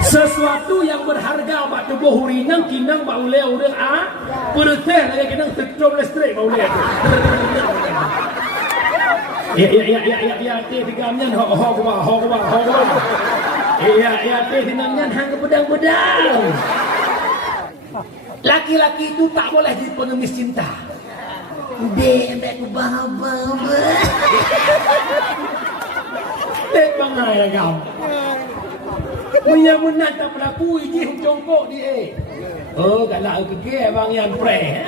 Sesuatu yang berharga bak tubuh urinang kinang bak uleh urang perteh lagi kinang setrum listrik bak uleh. Ya teh tigamnya ho gua. Ya teh tinangnya hang pedang. Laki-laki itu tak boleh jadi pengemis cinta. Bebek baba. Tek bangai ya kau. Punya menata pelaku iji jongkok dia. Oh galak ke bang yang pre.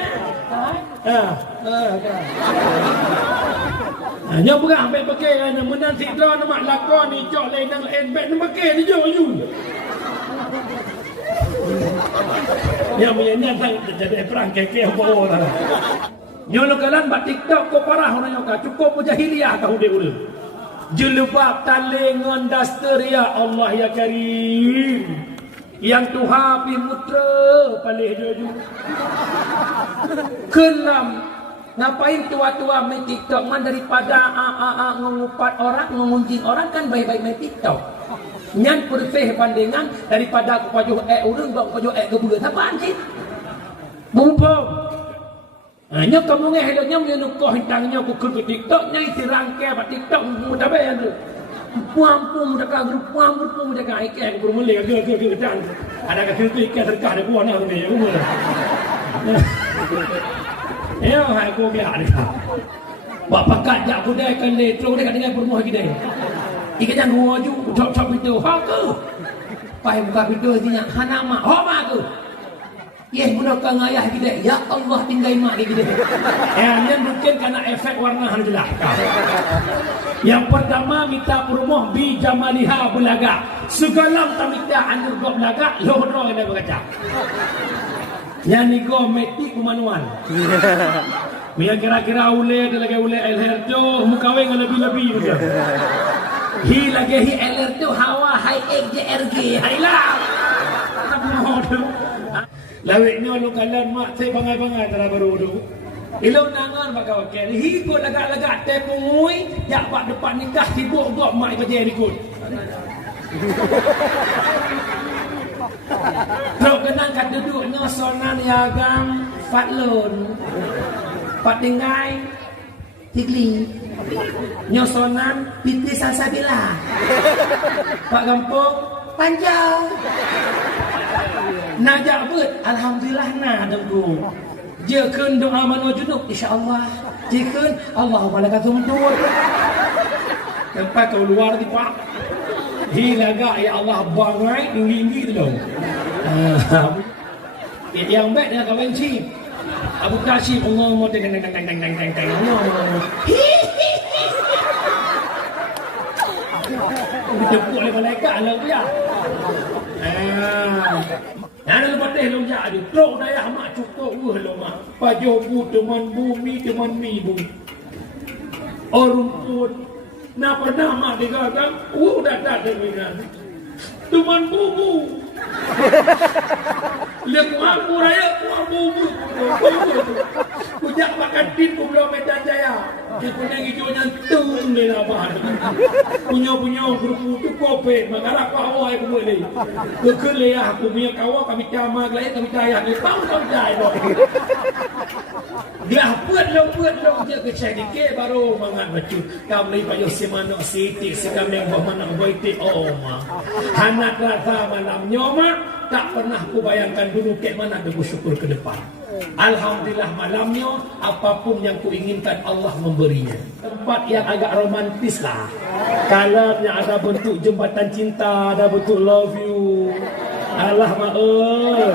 Nya perang baik pakai kan menang si drone mak lakon ni cok lain nang baik nak pakai ni jo ju. Nya punya tang jadi perang keke apa orang. Nyo lokalan bak TikTok ko parah orang ka cukup mujahiliah kau dia urang. Jelebab talengan daster ya Allah ya Karim. Yang Tuhan pi mutra palih jojo. Kelam ngapain tua-tua main TikTok man daripada mengupat orang, mengunjing orang kan baik-baik main TikTok. Nyan persih bandingan daripada aku pajuh urang bak pajuh kebulan apaan sih? Bumpong. Nya kamu ngehedanya menukah hintangnya aku ke TikTok nya isi rangkai apa TikTok mudah bayar tu. Puang mudah ka ikan aku mulai ke dan ada ke ikan terkah ada buah nak ni aku mula. Ya hai aku biar dah. Bak pakat jak aku dah kan le terus dekat dengan permoh kita. Ikan yang gua ju cop itu ha ke. Pai buka pintu dia hana mak. Ha mak ke. Yes, gunakan ayah kita. Ya Allah tinggal mak kita. Yang mungkin karena efek warna hanjelah. Yang pertama minta perumoh bi jamaliha belaga. Segala tak minta anjur go belaga, lohro yang berkaca. Yang ni go metik manual. Mia kira-kira ule dia lagi ule elher tu mukawe lebih-lebih betul. Hi lagi hi elher tu hawa hai XJRG. Hailah. Apa tu? Lawiknya lu kalan mak saya bangai-bangai tera baru tu. Ilau nangan bakal wakil. Hikut lagak-lagak tepungui. Jak pak depan nikah sibuk gok mak kerja ikut. Kalau kenang kat duduknya sonan yagam fatlun. Pak tinggai tigli. Nyosonan pitri salsabila. Pak kampung panjang. Najak bet, alhamdulillah nah dengku. Jekeun doa manu junub insyaallah. Jekeun Allah barakatuh mendua. Tempat kau luar di pak. Hilaga ya Allah bangai tinggi-tinggi tu dong. Yang baik dengan kawan si Abu Kasim Allah mau teng. Ditepuk oleh malaikat lah tu ya. Yang lepas teh long jadi trok daya mak cukup lo mak. Pajobu teman bumi teman mibu. Rumput. Nak pernah mak digagang. Dah dengan. Teman bubu. Lihat mampu raya bubu. Kujak makan tin ku belum Medan Jaya. Dia punya hijaunya tung di labar. Punya grup tu kopi. Mengarap kau aku boleh. Kekele aku punya kawan kami camak lain kami caya ni tahu kami caya. Dia buat lo dia kecil ke baru mangan baju. Kami payo semana siti sekam yang bermana baiti oma. Anak rasa malam nyoma tak pernah ku bayangkan dulu ke mana aku bersyukur ke depan. Alhamdulillah malamnya apapun yang kuinginkan Allah memberinya. Tempat yang agak romantis lah. Kalamnya ada bentuk jembatan cinta, ada bentuk love you. Allah ma'oi.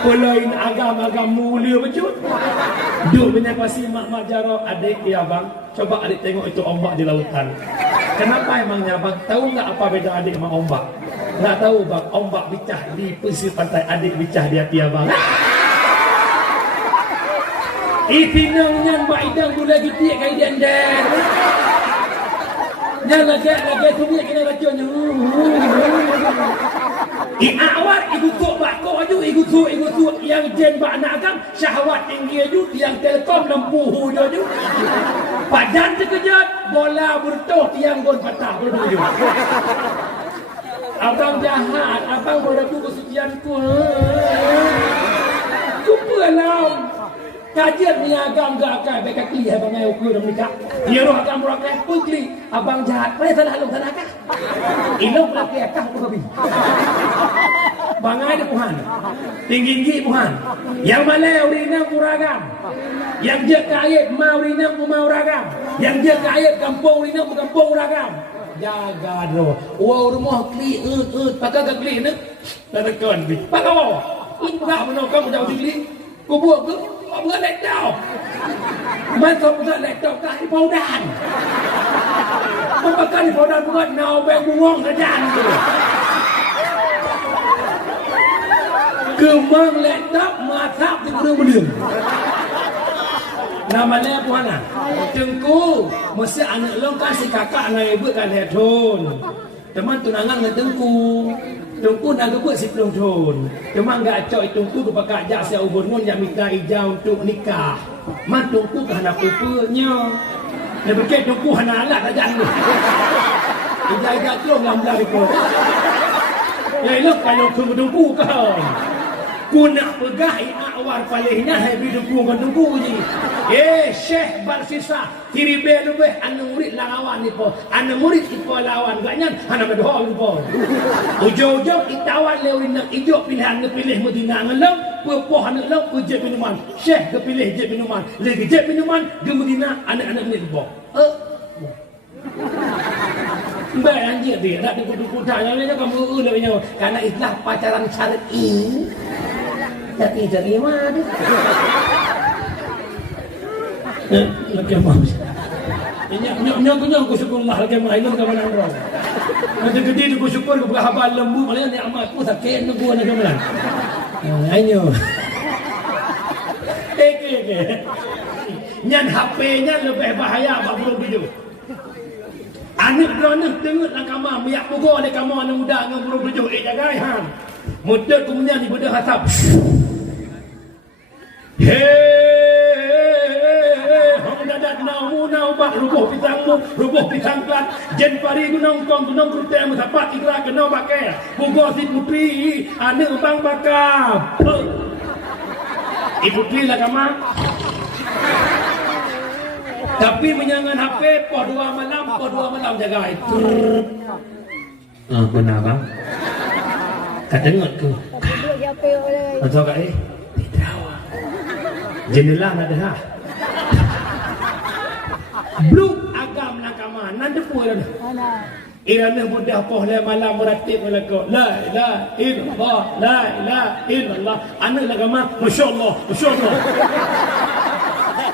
Pelain agam-agam mulia betul. Duk bina pasi mak jaro adik ya bang. Coba adik tengok itu ombak di lautan. Kenapa emangnya bang? Tahu nggak apa beda adik sama ombak? Nggak tahu bang. Ombak bicah di pesisir pantai, adik bicah di hati abang. Itinangnya mbak idang tu lagi tiak kaya dendeng. Yang lagi tu dia kena racunnya. Awak ibu tok bakok aju ibu tok yang jen bak nakam syahwat tinggi aju yang telkom lempuh aju. Badan terkejut bola bertuh tiang gon patah bertuju. Abang jahat, abang meragu kesucianku. Ku pulang. Kajian ni agam gak akan baik kali abang ai ukur dah menikah. Dia roh agam roh kan putri. Abang jahat, mana salah halung sana kah? Ilmu laki akah ku babi. Bangai dia Tuhan. Tinggi-tinggi Tuhan. Yang mana urina kuragam. Yang je kait mau urina ku mau ragam. Yang je kait kampung urina ku kampung ragam. Jaga doh. Wah rumah kli pakai ke kli ni. Tak tekan bi. Pakai apa? Enggak benar kamu jauh kli. Ku buat ke? Buat laptop. Masa buat laptop tak hipaudan. Bukan hipaudan buat nau beng buang kerjaan tu. Kemang laptop masak di belum. Namanya apa nak? Tengku, mesti anak long kasih kakak nak ibu kan headphone. Teman tunangan dengan tengku. Tengku nak buat si pelonton. Teman enggak acok tengku ke pakak jak sia ubun yang minta ijau untuk nikah. Man tengku ke hendak pupanya. Dia berkait tengku hendak alat tak jangan. Ijau tolong lambat ikut. Ya elok kalau tengku kau. Ku nak pegah awar palihnya hai biduku ngadungku ji. Syekh Barsisa tiribe lebih anu murid lawan ni po. Anu murid ipo lawan gaknya hana berdoa lupa. Ujo-ujo itawan lewin nak ijo pilihan pilih Madinah ngelam pepoh anak lam je minuman. Syekh kepilih je minuman. Lagi je minuman ke Madinah anak-anak ni lupa. Mbak anjir dia nak dikutu-kutu tanya kamu dah karena itulah pacaran syar'i. Tapi dari mana? Lagi apa? Nyok syukur Allah lagi mana itu kamu nak orang. Nanti gede tu syukur aku berhabal lembu malah ni amat aku sakit nunggu nak kamu nak. Ayo. Nyan HP-nya lebih bahaya bagi video. Anak beranak tengok lah kamu biar pukul ada kamu anak muda dengan burung tujuh jaga han. Mudah kemudian ibu dah hasap. Hong dadat nau bak rubuh pisang klat jen pari gunung kurte musapat ikra kena pakai bugo si putri ane bang bakap ibu putri lah kama tapi menyangan HP po dua malam jaga itu benar bang kat dengar ke atau kat jendela nak dah. Blue agam nakama nan depu dah. Irana mudah poh le malam meratib melaka. La ilaha illallah, la ilaha illallah. Anak agama masyaallah, masyaallah.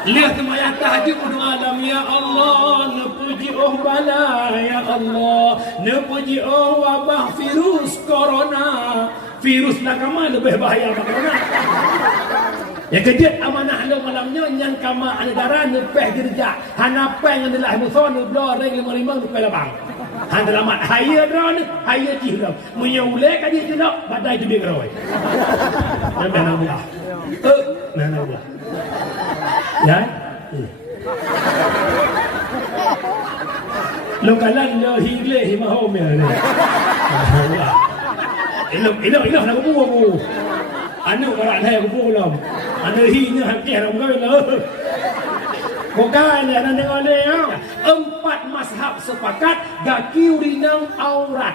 Lihat semayang tahajud berdoa alam ya Allah, nepuji bala ya Allah, nepuji wabah virus corona. Virus nakama lebih bahaya corona. Yang kejut amanah lo malamnya yang kama negara nepeh gerja hanapeng adalah muson blo reg 55 nepeh labang han selamat haya drone haya jiram menyulek aja jelok badai tu bigroi sampai nama nama ya lo kalan lo higle himahom ya ilo nak bubu anu barat hai aku pulang anu hinya hakih orang kau lah bukan ya nanti oleh ya 4 mazhab sepakat gaki urinang aurat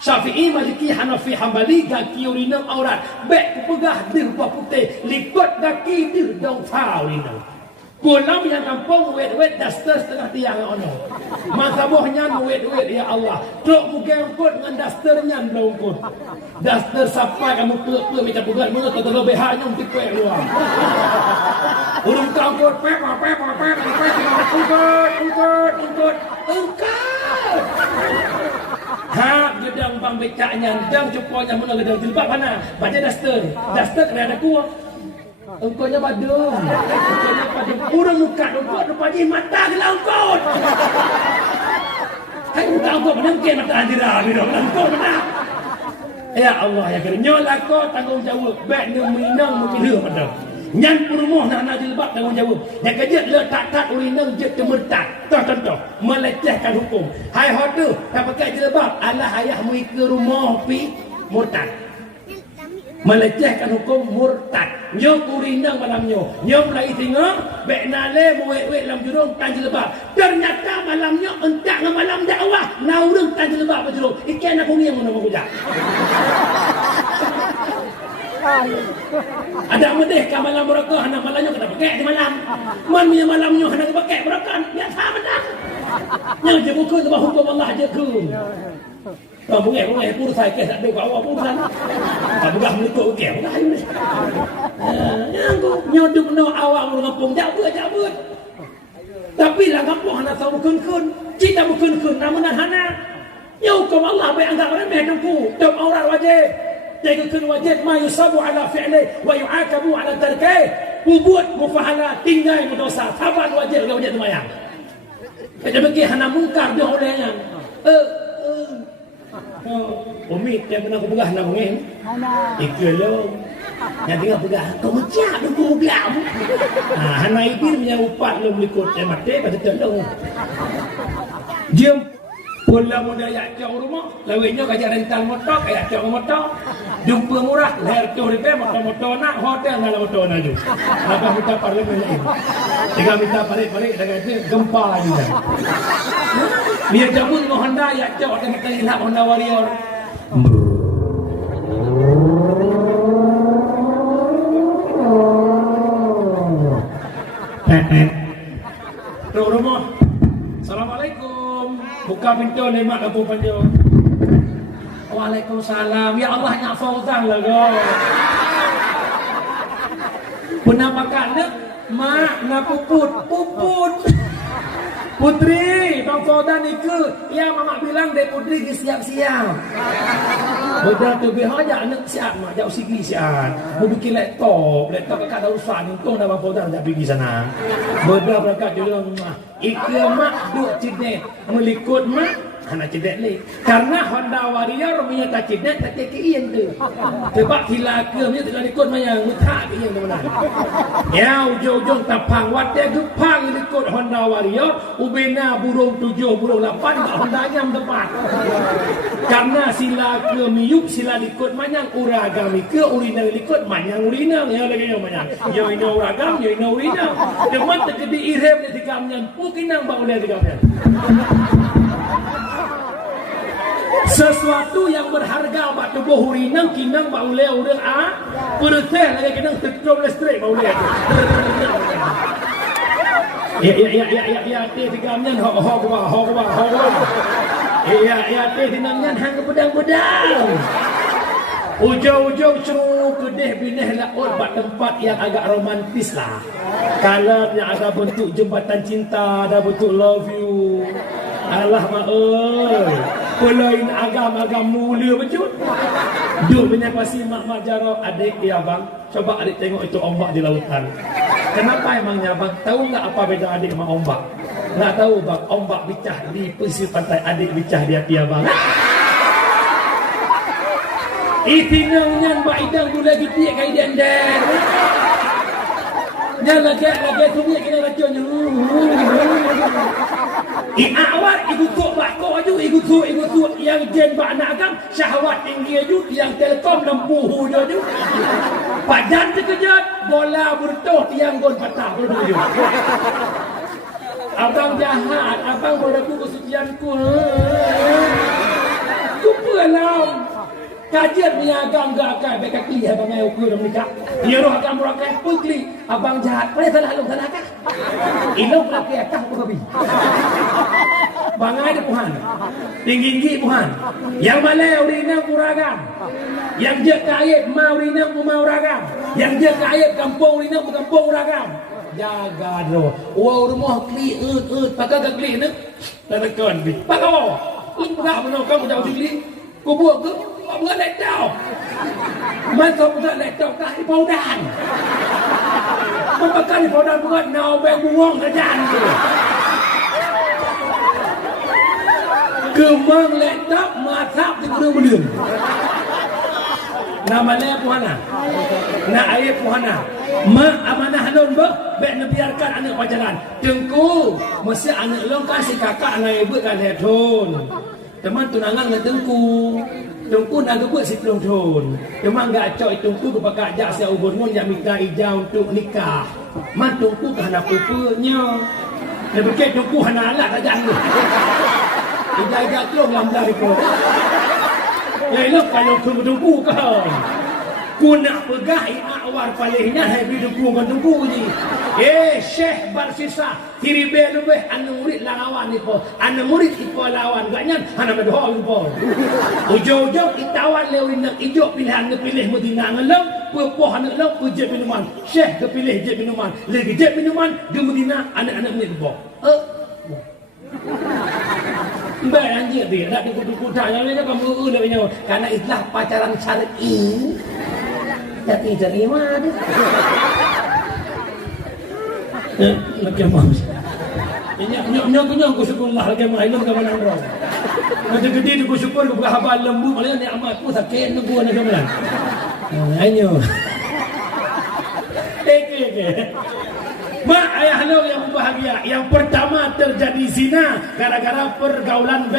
Syafi'i, Maliki, Hanafi, Hambali gaki urinang aurat bek pegah di rupa putih likut gaki di dong tau urinang pulang yang kampung wet daster setengah tiang ono masa bohnya wet ya Allah truk muka angkut dengan dasternya belongkut daster sampai kamu peluk macam pegat mana terlebih hanya untuk pek luar urung kamput pek ungkut ha gedang bang becaknya gedang cupanya mana gedang jilbab mana baca daster kena ada kuah engkaunya badung urang nukat engkau depan mata ke langkot hai engkau menangkir mata andira bido engkau menang ya Allah ya kerana nyolak kau tanggungjawab baik ni minang memilih pada Nyan rumah nak jilbab tanggung jawab. Yang kerja letak urinang je kemertak. Contoh melecehkan hukum. Hai hodu tak pakai jilbab, alah ayahmu ke rumah pi murtad. Melecehkan hukum murtad. Nyo urinang malamnya. Nyo mulai tengok bek nale muwek-wek dalam jurung tan jilbab. Ternyata malamnya entak dengan malam dakwah. Naurung tan jilbab berjurung. Ikan aku ni yang mana kujak. Ada medeh ka malam berakah anak malamnya kena pakai di malam. Man punya malamnya hendak pakai berakah biasa benar. Yang je bukan sebab hukum Allah je ke. Kau bungai pun saya kes ada kau apa pun sana. Tak bukan melukuk ke bukan ayo. Yang kau nyoduk no awak mulu kampung jabut. Tapi lah kampung anak tahu kun. Cita bukan namun hana. Ya hukum Allah baik anggap remeh dengku. Dok aurat wajib. Jadikan wajib ma yusabu ala fi'li wa yu'akabu ala tarkai. Buat mufahala tinggal berdosa. Sabar wajib semayang. Kita bagi hana mungkar dia olehnya. Umi yang pernah aku pegah nak mungkin. Ikelo. Yang tinggal pegah kau macam aku pegah. Hana ibir punya upat lu melikut mati pada tolong. Diam pula muda yak jauh rumah, lawinnya kajak rental motor, kayak jauh motor. Jumpa murah, lahir tu repair motor nak hotel ngala motor nak ju. Apa minta parik ni? Jika minta parik dengan itu gempa lagi. Dia jabut no Honda yak jauh dan kita ilham Honda Warrior. Rumah. Assalamualaikum. Buka pintu lemak kampung panjang. Waalaikumsalam. Ya Allah nak Fauzan lah kau. Penampakan nak mak nak puput. Putri, Bang Fauzan ni ke? Ya mamak bilang dek putri dia siap-siap. Betul tu biar anak siap mak jauh sigi siap. Mau bikin laptop kat urusan untung dah Bang Fauzan tak pergi sana. Betul berangkat dulu mak. Ikut mak duk cedet melikut mak anak cedet ni. Karena Honda Warrior punya tak cedet tak ian tu. Sebab hilaka punya tak ikut mayang mutak ian tu mana. Ya ujung-ujung tapang wadah gepang ikut Honda Warrior ubena burung 7 burung 8 Honda nyam tepat. Karena sila ke miyuk sila ikut manyang uragam ke urina ikut manyang urina ya lagi yang manyang. Yo ino uragam yo ino urina. Demat terkedi irem di tigamnya pukinang bang oleh tigamnya. Sesuatu yang berharga bak tubuh urinang kinang bak oleh urang perteh lagi kinang tetrom listrik bak oleh. Ya tigamnya ho gua. Ya tinangnya hang pedang-pedang. Ujung-ujung suruh kedih bineh laut buat tempat yang agak romantis lah. Kalau yang ada bentuk jembatan cinta, ada bentuk love you. Alah mak oi. Pelain agam-agam mulia betul. Duk punya pasti mak jarok adik dia bang. Coba adik tengok itu ombak di lautan. Kenapa emangnya bang? Tahu enggak apa beda adik sama ombak? Enggak tahu bang, ombak bicah di pesisir pantai, adik bicah di hati abang. Itinangnya mbak idang tu lagi tiak kai dia dan. Nya lagi tu dia kena racunnya. Awak ibu tok bako aju ibu tok yang jen bak nakam syahwat tinggi aju yang telekom lempuh aju. Padan terkejut bola bertuh tiang gon patah berduju. Abang jahat, abang bodohku kesucianku. Kupalam. Kajian niagam gak akan mereka kli abang ayo ukur dan menikah. Dia roh akan murakai pukli. Abang jahat. Mana salah lu salah kah? Ilmu laki akah berkabi. Bangai di Tuhan. Tinggi Tuhan. Yang malai urina kuragam. Yang dia kaya mau urina mau ragam. Yang dia kaya kampung urina kampung ragam. Jaga doh. Wow rumah kli pakai kli ni. Tekan bi. Pakau. Enggak benar kamu jauh kli. Ku buat ke? Kau buat letau. Masa buat letau kah di paudan. Kau pakai di paudan buat nau beng buang kerjaan tu. Kemang letau matap di gudang belum. nama le puhana na ayat puhana ma amanah lon ba bek na biarkan anak pacaran tengku mesti anak long kasih kakak ngai buat kan thon teman tunangan dengan tengku nak buat si thon teman enggak cok tengku ke pakak jak sia ubur mun yang minta ijau untuk nikah man tengku ke hendak pupunya dia berkait tengku hana alat saja ni ijak tolong lamdah ikut ya elok kalau tengku kau ku nak pegah awar palihnya hai biduku tengku ni Syekh Barsisa tiribe lebih anu murid lawan ipo anu murid ipo lawan gaknya hana berdoa ipo ujo-ujo itawan lewin nak ijo pilihan pilih Medina ngelam pepoh anak lau je minuman Syekh kepilih je minuman lagi je minuman di Medina anak-anak ni ipo mbak anjir dia nak dikutu-kutu yang lain kamu dah punya karena itulah pacaran syar'i jadi terima deh macam mana nyok ku syukurlah lagi main ke mana orang macam gede ku syukur ku berhabal lembu malah ni amat ku sakit nunggu nak kemudian ayo mak ayah lo yang bahagia yang pertama terjadi zina gara-gara pergaulan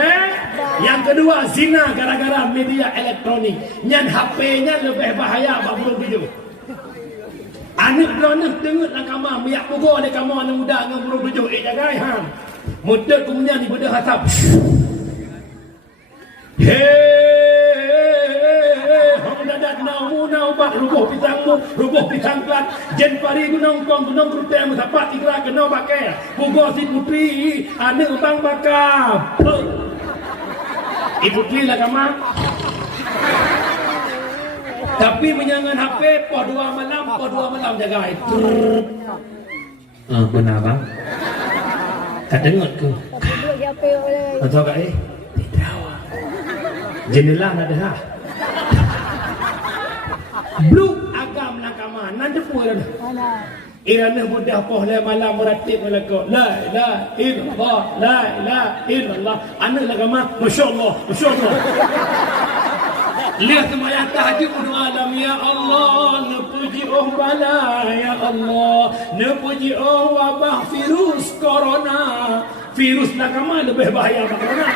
yang kedua zina gara-gara media elektronik nyan HP-nya lebih bahaya babul video anak dronek dengut nak kamar miak pukul dia kamar anak muda dengan burung bejuk jagai ham mudah kemudian di bedah hatap nau bak rubuh pitangmu rubuh pitangklat jen pari gunung krute mu sapat ikra kena pakai pugo si putri ane utang bakap putri lah kama tapi menyangan HP po 2 malam jaga itu benar bang tak dengar ke atau kak tidak jendela ada ha blue agam nakama nan depu dah irana mudah poh le malam meratib melako la ilaha illallah anak agama masyaallah lihat semayang tahajud alam ya Allah nepuji bala ya Allah nepuji wabah virus corona virus nakama lebih bahaya corona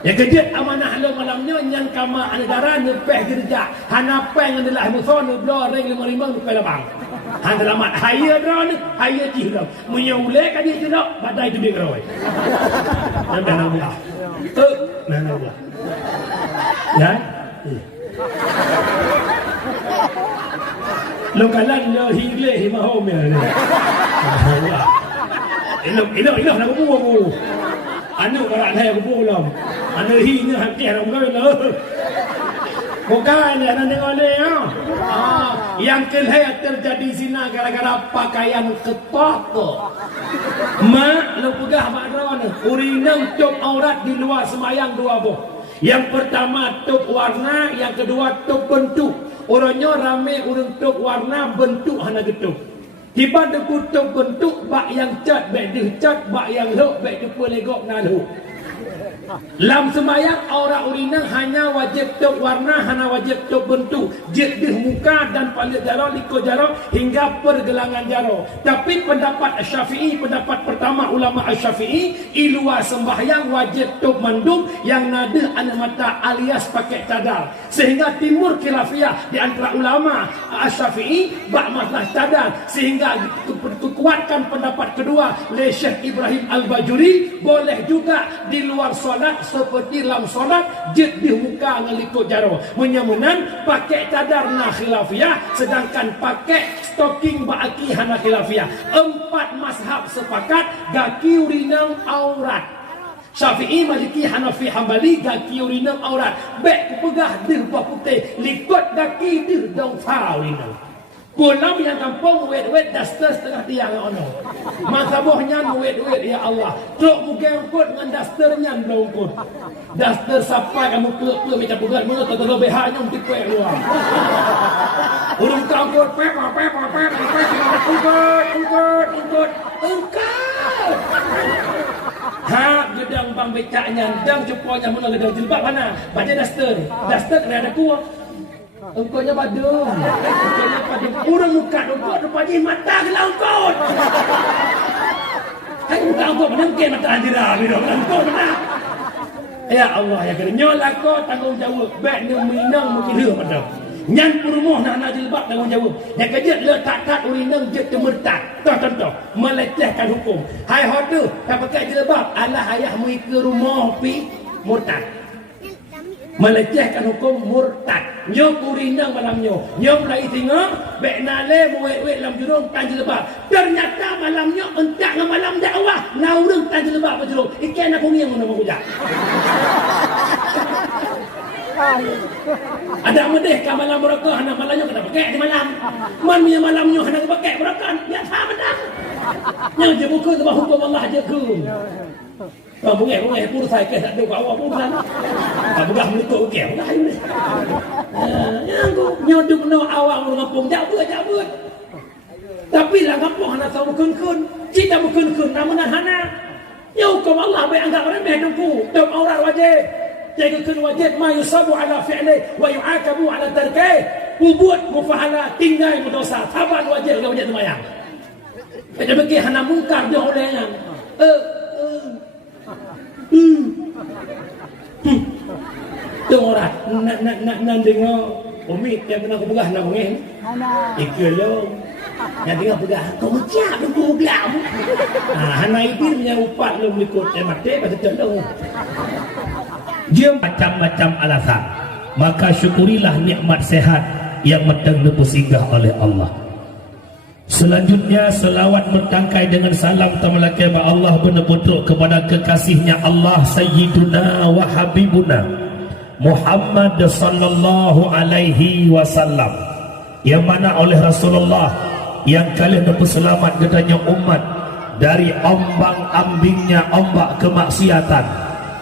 yang kejut amanah lo malamnya yang kama negara nepeh gerja hanapeng adalah muson blo reng 55 nepeh labang han selamat haya dron haya jihlo menyule kan dia tidak badai tu dia keroi sampai Allah Allah ya lo kalan lo hingle himahom ya Allah nak bubu anu orang saya kupulam anu hinya hati orang kau bukan ada dengan dia yang kelihatan terjadi zina gara-gara pakaian ketat mak lo pegah bakron urinang top aurat di luar semayang 2 boh yang pertama top warna yang kedua top bentuk orangnya ramai urang top warna bentuk hana getuk tiba de kutuk bentuk bak yang cat bak de cat bak yang lok bak de pelegok nalu lam semayang aura urinang hanya wajib tok warna hanya wajib tok bentuk jedih muka dan palit jaro liko jaro hingga pergelangan jaro tapi pendapat Syafi'i pendapat pertama ulama Syafi'i iluar sembahyang wajib tok mandum yang nadah anak mata alias pakai cadar sehingga timur khilafiyah di antara ulama Syafi'i bak masalah cadar sehingga kuatkan pendapat kedua oleh Syekh Ibrahim Al-Bajuri boleh juga di luar solat seperti dalam solat jid di muka ngelikut jaro menyamunan pakai cadar na khilafiyah sedangkan pakai stocking ba'aki hana khilafiyah 4 mazhab sepakat gaki urinang aurat Syafi'i, Maliki, Hanafi, Hambali gaki urinang aurat bek pegah dir buah putih likut gaki dir dong fa urinang pulang yang kampung wet duster setengah tiang ono. Masabohnya wet ya Allah. Truk mungkin angkut dengan dusternya belum angkut. Duster sampai kamu ke macam bukan mana tak terlebihnya untuk kuat luar. Urung angkut pep angkut. Ha gedang bang becaknya dang cepanya mana gedang jilbab mana. Baca duster. Duster kena ada kuah. Engkaunya badung. Engkaunya badung. Urang muka engkau depan ni mata ke engkau. Hai muka engkau menengke mata andira bidang engkau benar. Ya Allah ya kena nyolah kau tanggung jawab. Baik ni minang mungkin dia pada. Nyan perumah nak jilbab tanggung jawab. Yang kerja letak urinang je temertak. Contoh melecehkan hukum. Hai hodu tak pakai jilbab alah ayahmu ke rumah pi murtad. Melecehkan hukum murtad. Nyo urinang malam nyo. Nyo mulai tengok bek nale muwek-wek dalam jurung tan jilbab. Ternyata malam nyo entak dengan malam dakwah. Naurung tan jilbab jurung. Ikan aku ngiang nama kujak. Ada medeh ka malam mereka hana malamnya kena pakai di malam. Man punya malamnya hana pakai mereka. Ya sama dah. Yang je buku sebab hukum Allah je ke. Kau bungai pur saya ke tak ada awak pun sana. Tak bukan menutup ke dah ini. Yang aku nyoduk no awak ngapung jabut. Tapi lah ngapung hana tahu kun. Cita kun namun hana. Ya hukum Allah baik anggap remeh dengku. Dom aurat wajib. Jadikan wajib ma yusabu ala fi'li wa yu'akabu ala tarkih. Buat mufahala tinggal berdosa. Tabat wajib dengan wajib semayang. Pada bagi hana mungkar dia olehnya. Tengok orang nak dengar Umi yang pernah aku pegah nak ngeng. Ikelo. Yang dengar pegah kau mecah aku pegah. Hana ibir punya upat lu ikut mati pada contoh. Dia macam-macam alasan. Maka syukurilah nikmat sehat yang meteng singgah oleh Allah. Selanjutnya selawat bertangkai dengan salam tamalakai Allah benar-benar kepada kekasihnya Allah Sayyiduna wa Habibuna Muhammad sallallahu alaihi wasallam, yang mana oleh Rasulullah yang kalian berselamat katanya umat dari ombang-ambingnya ombak kemaksiatan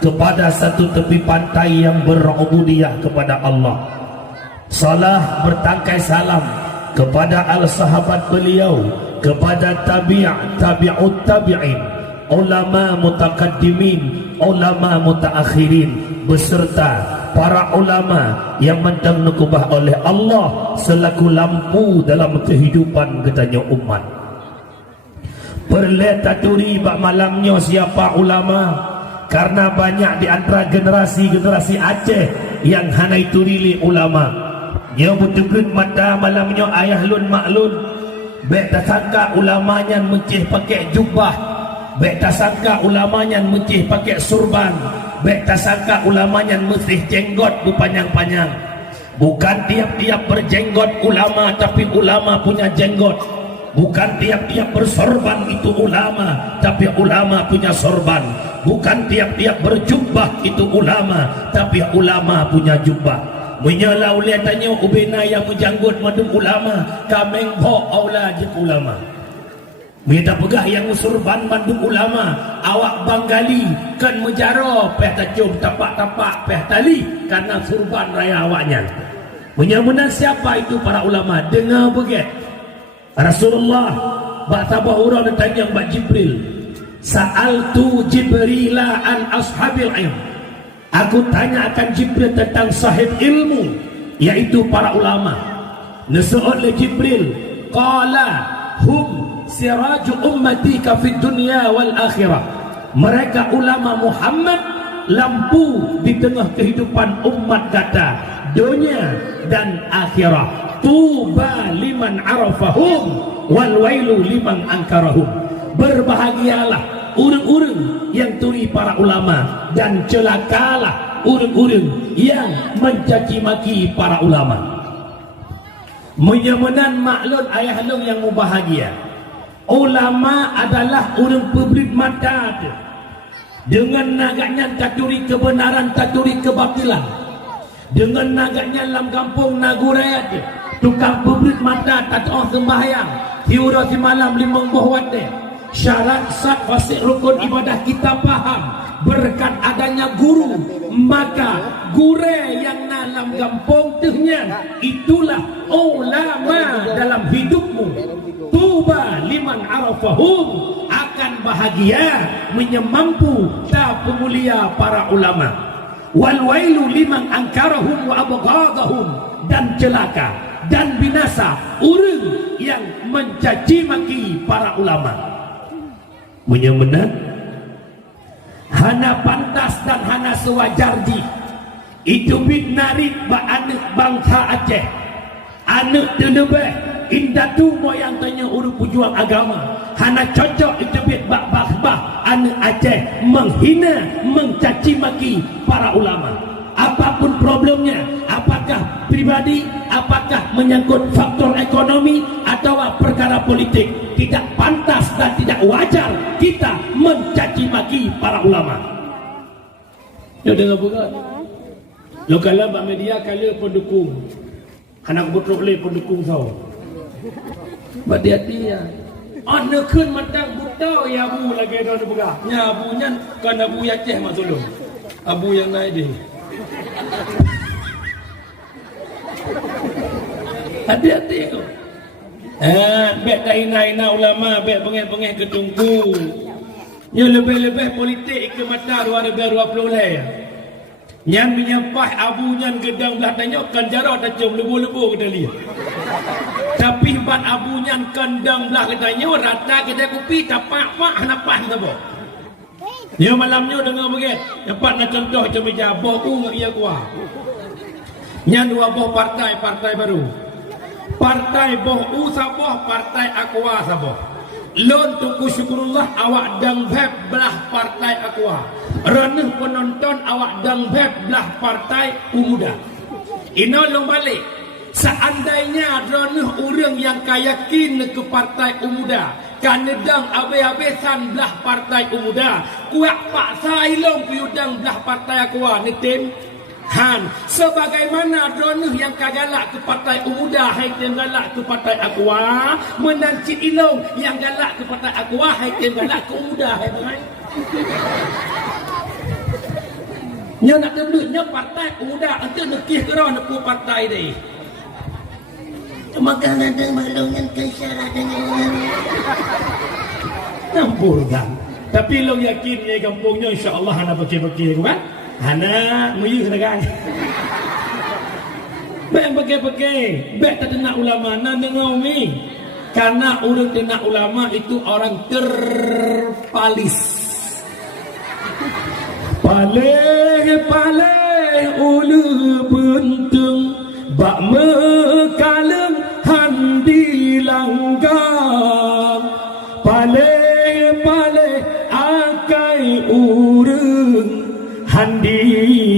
kepada satu tepi pantai yang berubudiyah kepada Allah. Salah bertangkai salam kepada al-sahabat beliau, kepada tabi'ut tabi'in, ulama mutakaddimin, ulama mutaakhirin, beserta para ulama yang mentang nukubah oleh Allah selaku lampu dalam kehidupan katanya umat. Perletaturi bak malamnya siapa ulama, karena banyak di antara generasi Aceh yang hanai turili ulama. Dia betul-betul mata malamnya ayah lun maklun. Bek tak sangka ulamanya mencih pakai jubah. Bek tak sangka ulamanya mencih pakai surban. Bek tak sangka ulamanya mesti jenggot berpanjang-panjang. Bukan tiap-tiap berjenggot ulama, tapi ulama punya jenggot. Bukan tiap-tiap bersorban itu ulama, tapi ulama punya sorban. Bukan tiap-tiap berjubah itu ulama, tapi ulama punya jubah. Menyala uliah tanya ubena yang menjanggut madu ulama, kameng ho aula je ulama. Minta pegah yang usurban madu ulama, awak banggali kan mejaro peh tajum tapak-tapak peh tali karena surban raya awaknya. Menyamuna siapa itu para ulama? Dengar begitu. Rasulullah bak tabahura ditanya bak Jibril, sa'altu Jibrila an ashabil ilm. Aku tanya akan Jibril tentang sahib ilmu, yaitu para ulama. Nasu'ul li Jibril, qala hum siraju ummatika fid dunya wal akhirah. Mereka ulama Muhammad, lampu di tengah kehidupan umat kata dunia dan akhirat. Tuba liman arafahum wal wailu liman angkarahum. Berbahagialah urang-urang yang turi para ulama, dan celakalah urang-urang yang mencaci maki para ulama. Menyamanan maklun ayah long yang bahagia. Ulama adalah orang pebrit mata dengan naganya taturi kebenaran, taturi kebatilan. Dengan naganya dalam kampung Naguret, tukang pebrit mata tatoh sembahyang tiura si malam limang buah syarat sah fasih rukun ibadah kita paham. Berkat adanya guru, maka gure yang dalam kampung tuhnya itulah ulama dalam hidupmu. Tuba liman arafahum, akan bahagia menyemampu tak pemulia para ulama. wal wailu liman angkarahum wa abghadahum, dan celaka dan binasa orang yang mencaci maki para ulama. Menyemenang hana pantas dan hana sewajardi itu bit narik ba anak bangsa Aceh, anak telebeh indatu moyang tanya urut pejuang agama, hana cocok itu bit bak bah anak Aceh menghina mencaci maki para ulama. Apapun problemnya, apakah pribadi, apakah menyangkut faktor ekonomi atau perkara politik, tidak pantas dan tidak wajar kita mencaci maki para ulama. Ya dengar bukan? Lo kalau bak media kalau pendukung, anak betul pendukung kau. Berhati-hati ya. Anak kun matang buta ya bu lagi ada buka. Nya abunya kan abu Aceh mak tolong. Abu yang naik dia. Hati-hati tu. Bet ina ulama, bet pengeh-pengeh ketunggu. Nya lebih-lebih politik ke mata 2020 lah. Nyan menyempah abu nyan gedang belah tanya kan jara dah cium lebu-lebu kita lihat. Tapi bat abu nyan kandang belah katanya rata kita kopi tapak mak napak kita boh. Dia malamnya dengar begitu. Dapat nak contoh macam meja boh ngak ia kuah. Nyan dua boh partai baru. Partai boh sabah, partai Aqua sabah. Lon tuku syukurullah awak dang beb belah partai Aqua. Reneh penonton awak dang beb belah partai Pemuda. Ino long balik. Seandainya reneh orang yang kayakin ke partai Pemuda, kan dang abe-abesan belah partai Pemuda, kuak paksa ilong piudang belah partai Aqua nitim. Han, sebagaimana droneh yang kagalak ke partai Pemuda, hai yang galak ke partai Aqua, menanci ilong yang galak ke partai Aqua, hai yang galak ke Pemuda, hai bang. Nya nak tebutnya partai Pemuda, nanti nekih kerana nak partai deh. Maka ada malungan kesyarat dengan campur kan. Tapi lo yakin ya kampungnya insya-Allah hana pakai-pakai kan? Hana muyuh negai. Bek pakai-pakai, bek tak kena ulama na dengar mi. Karena urut kena ulama itu orang terpalis. Paling ulu penting bak mekalem handi langgang. Paling akai urang handi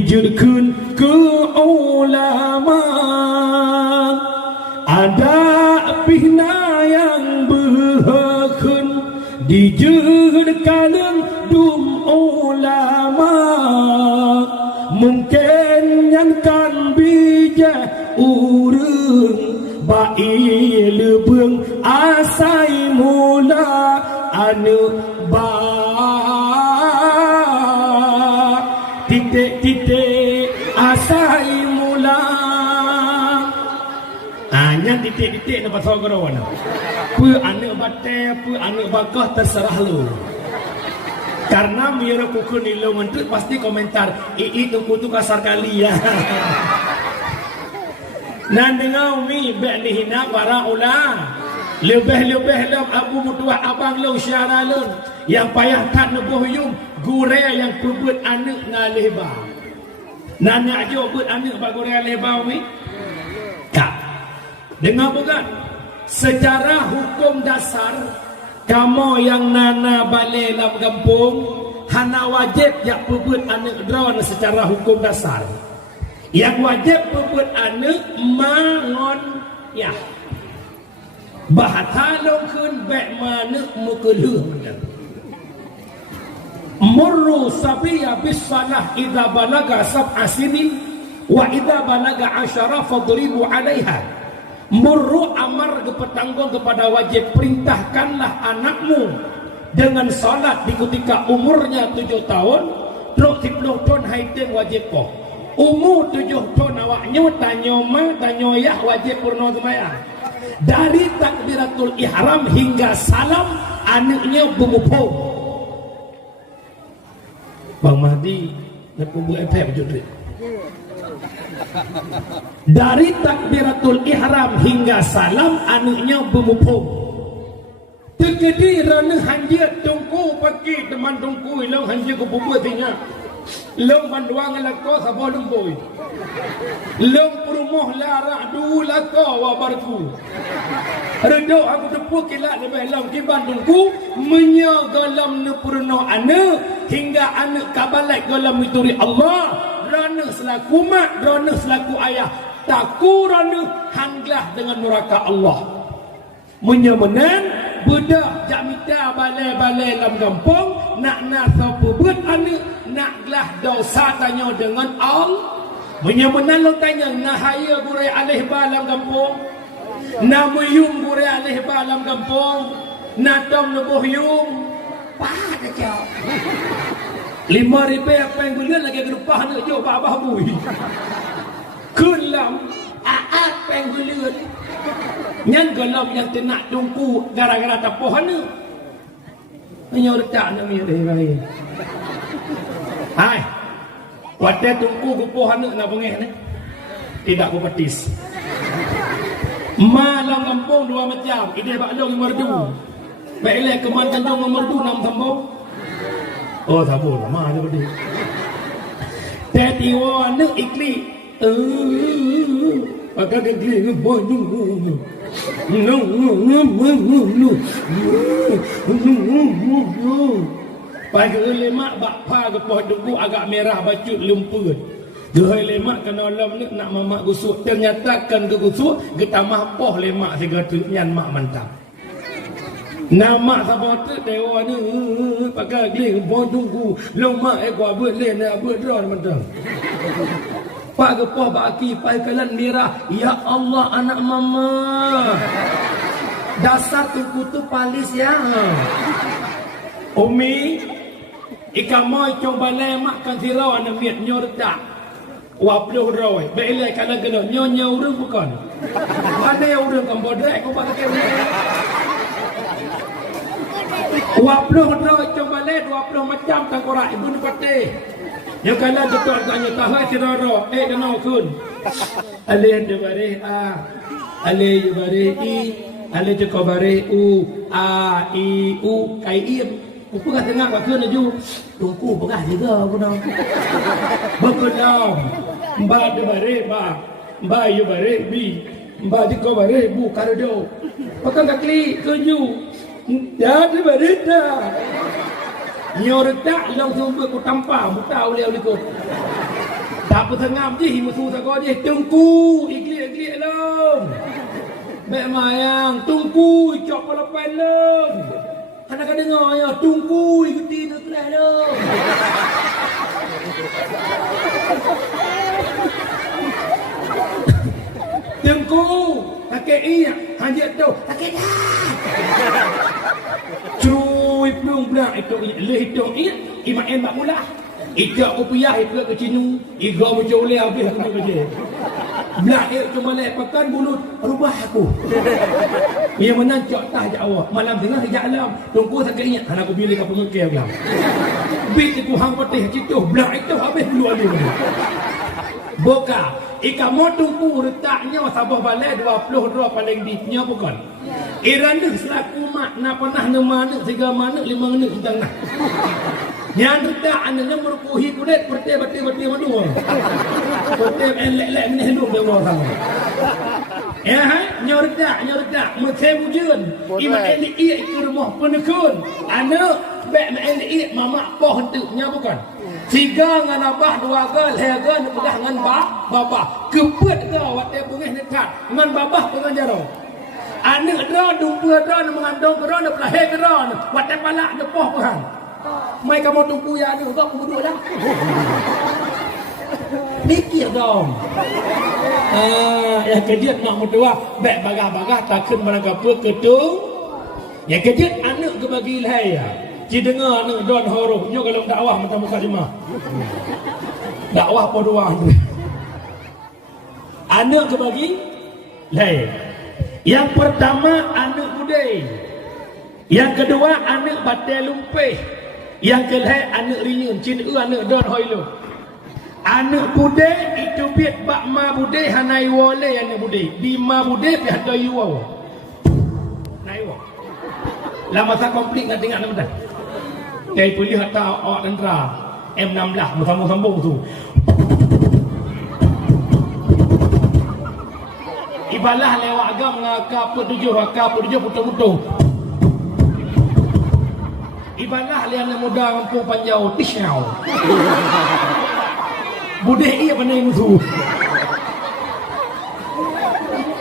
jerkun ke ulama. Ada pihna yang berhakun dijerkaleng dum ulama. Mungkin yang kan bijak urang baik lebeng asai mula anu ba titik asai mula hanya titik-titik nak pasal gerawan pu anak bate pu anak bakah terserah lu. Karena mira kuku nilong itu pasti komentar ii tuku tu kasar kali ya. Nan dengar mi bek dihina para ulama. Lebih-lebih lam abu mutuah abang lu syara lu yang payah tak nebuh yung gure yang pebut anak ngalih ba. Nanya aja pebut anak ba gure ngalih ba mi? Tak. Dengar bukan? Secara hukum dasar kamu yang nana balik dalam kampung hana wajib yang pebut anak drone secara hukum dasar. Yang wajib pebut anak mangon ya. Bahatalong kun bek manuk mukeluh menang. Murru sabiya bis salah idza balaga sab'a sinin wa idza balaga 10 fadribu 'alaiha. Murru amar kepetanggung kepada wajib, perintahkanlah anakmu dengan salat di ketika umurnya 7 tahun, terus 10 tahun haidin wajib kok. Umur 7 tahun awaknya tanya ma tanya yah wajib purna sembahyang. Dari takbiratul ihram hingga salam anaknya bermupung. Bang Mahdi Lepas buat apa macam tu? Dari takbiratul ihram hingga salam anaknya bermupung. Terjadi rana hanjir tungku pakai teman tungku ilang hanjir ke bubur tinggal. Long banduang lako sabo lemboi. Long perumah larak du lako wa barku. Redok aku tepuk kilat lebih long ki bandungku menyagalam ne purno ana hingga anak kabalai galam mituri Allah. Rana selaku mak, rana selaku ayah. Taku rana hanglah dengan neraka Allah. Menyamenan budak jamita balai-balai dalam kampung nak nasa bubut anak naklah dosa tanya dengan Allah. Menyamenan lo tanya nahaya gurai alih balam kampung, namuyum gurai alih balam kampung, natom lebuh yung pah kacau 5,000 apa yang gulian lagi gerupah nak jauh babah bui kelam aat penggulian nyan gelam yang tenak tungku gara-gara tapohan ni hanya letak nak mirip hai wadah tungku kupohan ni nak pengeh ni tidak kupatis malam kampung dua macam ide baklong merdu baiklah keman tanjung merdu 6 tambung oh sabun lama je benda teti wa nak ikli pakai ikli ngeboy dulu pakai lemak bakpa ke pohon duku agak merah bacut lumpur gehai lemak kena lam nak mamak gusuk ternyata kan ke gusuk getamah poh lemak sehingga nyan mak mantap nama siapa tu dewa ni pakai gling pon tunggu lemak ekor buat len buat drone mentang pak gepoh baki pai kalan merah ya Allah anak mama dasar tunggu tu palis ya umi ikamoy coba lemak kan sirau anak miat nyorda wapluh roy belai kalau kena nyonya urang bukan ada yang urang kan bodrek kau pakai wapluh roy coba le 20 macam tangkorak ibu ni patih yang kala betul tanya tahai siraro kenal kun ale de bare a ale de bare i ale de ko bare u a i u kai im aku pegah tengah kat kun aju tungku pegah juga aku nak bekelam ba de bare ba yu bare bi ba de ko bare bu kardo pakai kaki kunju ya de bare ta nyorta langsung ke tampar buta oleh kau tak petengam je musuh tak dia tungku igli lom mek mayang tungku cok pelepan lom anak dengar ya tungku ikuti tu kelas lom tungku pakai iya hanya tu pakai dah cuy belum belah itu leh itu iya imak emak mula itu aku piyah itu ke cinu iga macam oleh habis aku kerja belah cuma leh pakan bulut rubah aku yang mana cok tah awak malam tengah sejak alam tunggu tak ingat anak aku pilih ke pengekir belah bit itu hang petih situ belah itu habis dulu ada boka ikamu tunggu letaknya sabah balai 22 paling deepnya bukan Iran ni selaku mak nak pernah nama anak 3 anak 5 anak tentang nak yang letak anaknya merupuhi kulit berti madu berti elek-elek ni hidup dia orang sama ya hai nyordak macam wujud imak elik ke rumah penekun anak bek elik mamak poh hentuknya bukan 3 dengan abah 2 gal hega nak pedah dengan babah kepet ke waktu bungih nekat dengan babah penganjaro anak drone dumpa drone mengandung drone nak lahir drone waktu palak depoh pun mai kamu tunggu ya ni kau berdua dah mikir dong yang kejut nak mudua bek bagah-bagah takkan mereka apa ketung yang kejut anak ke bagi lahir ci dengar anak don horoh nyo kalau dakwah macam muka lima dakwah podoang anak ke bagi lahir yang pertama anak budai yang kedua anak batai lumpeh yang kelihatan anak rinyun cin anak don hoilo Anak bude itu biat bak ma bude hanai wole anak bude. Di ma bude biat do yuwa. Nai wo. Lah masa komplit ngat tengah nama dah. Kai puli hatta awak tentera M16 bersambung-sambung tu. Ibalah lewat agam ngaka petujuh putus-putus. Ibalah lian muda kampung Panjau Tisau. Budek ia pandai musuh.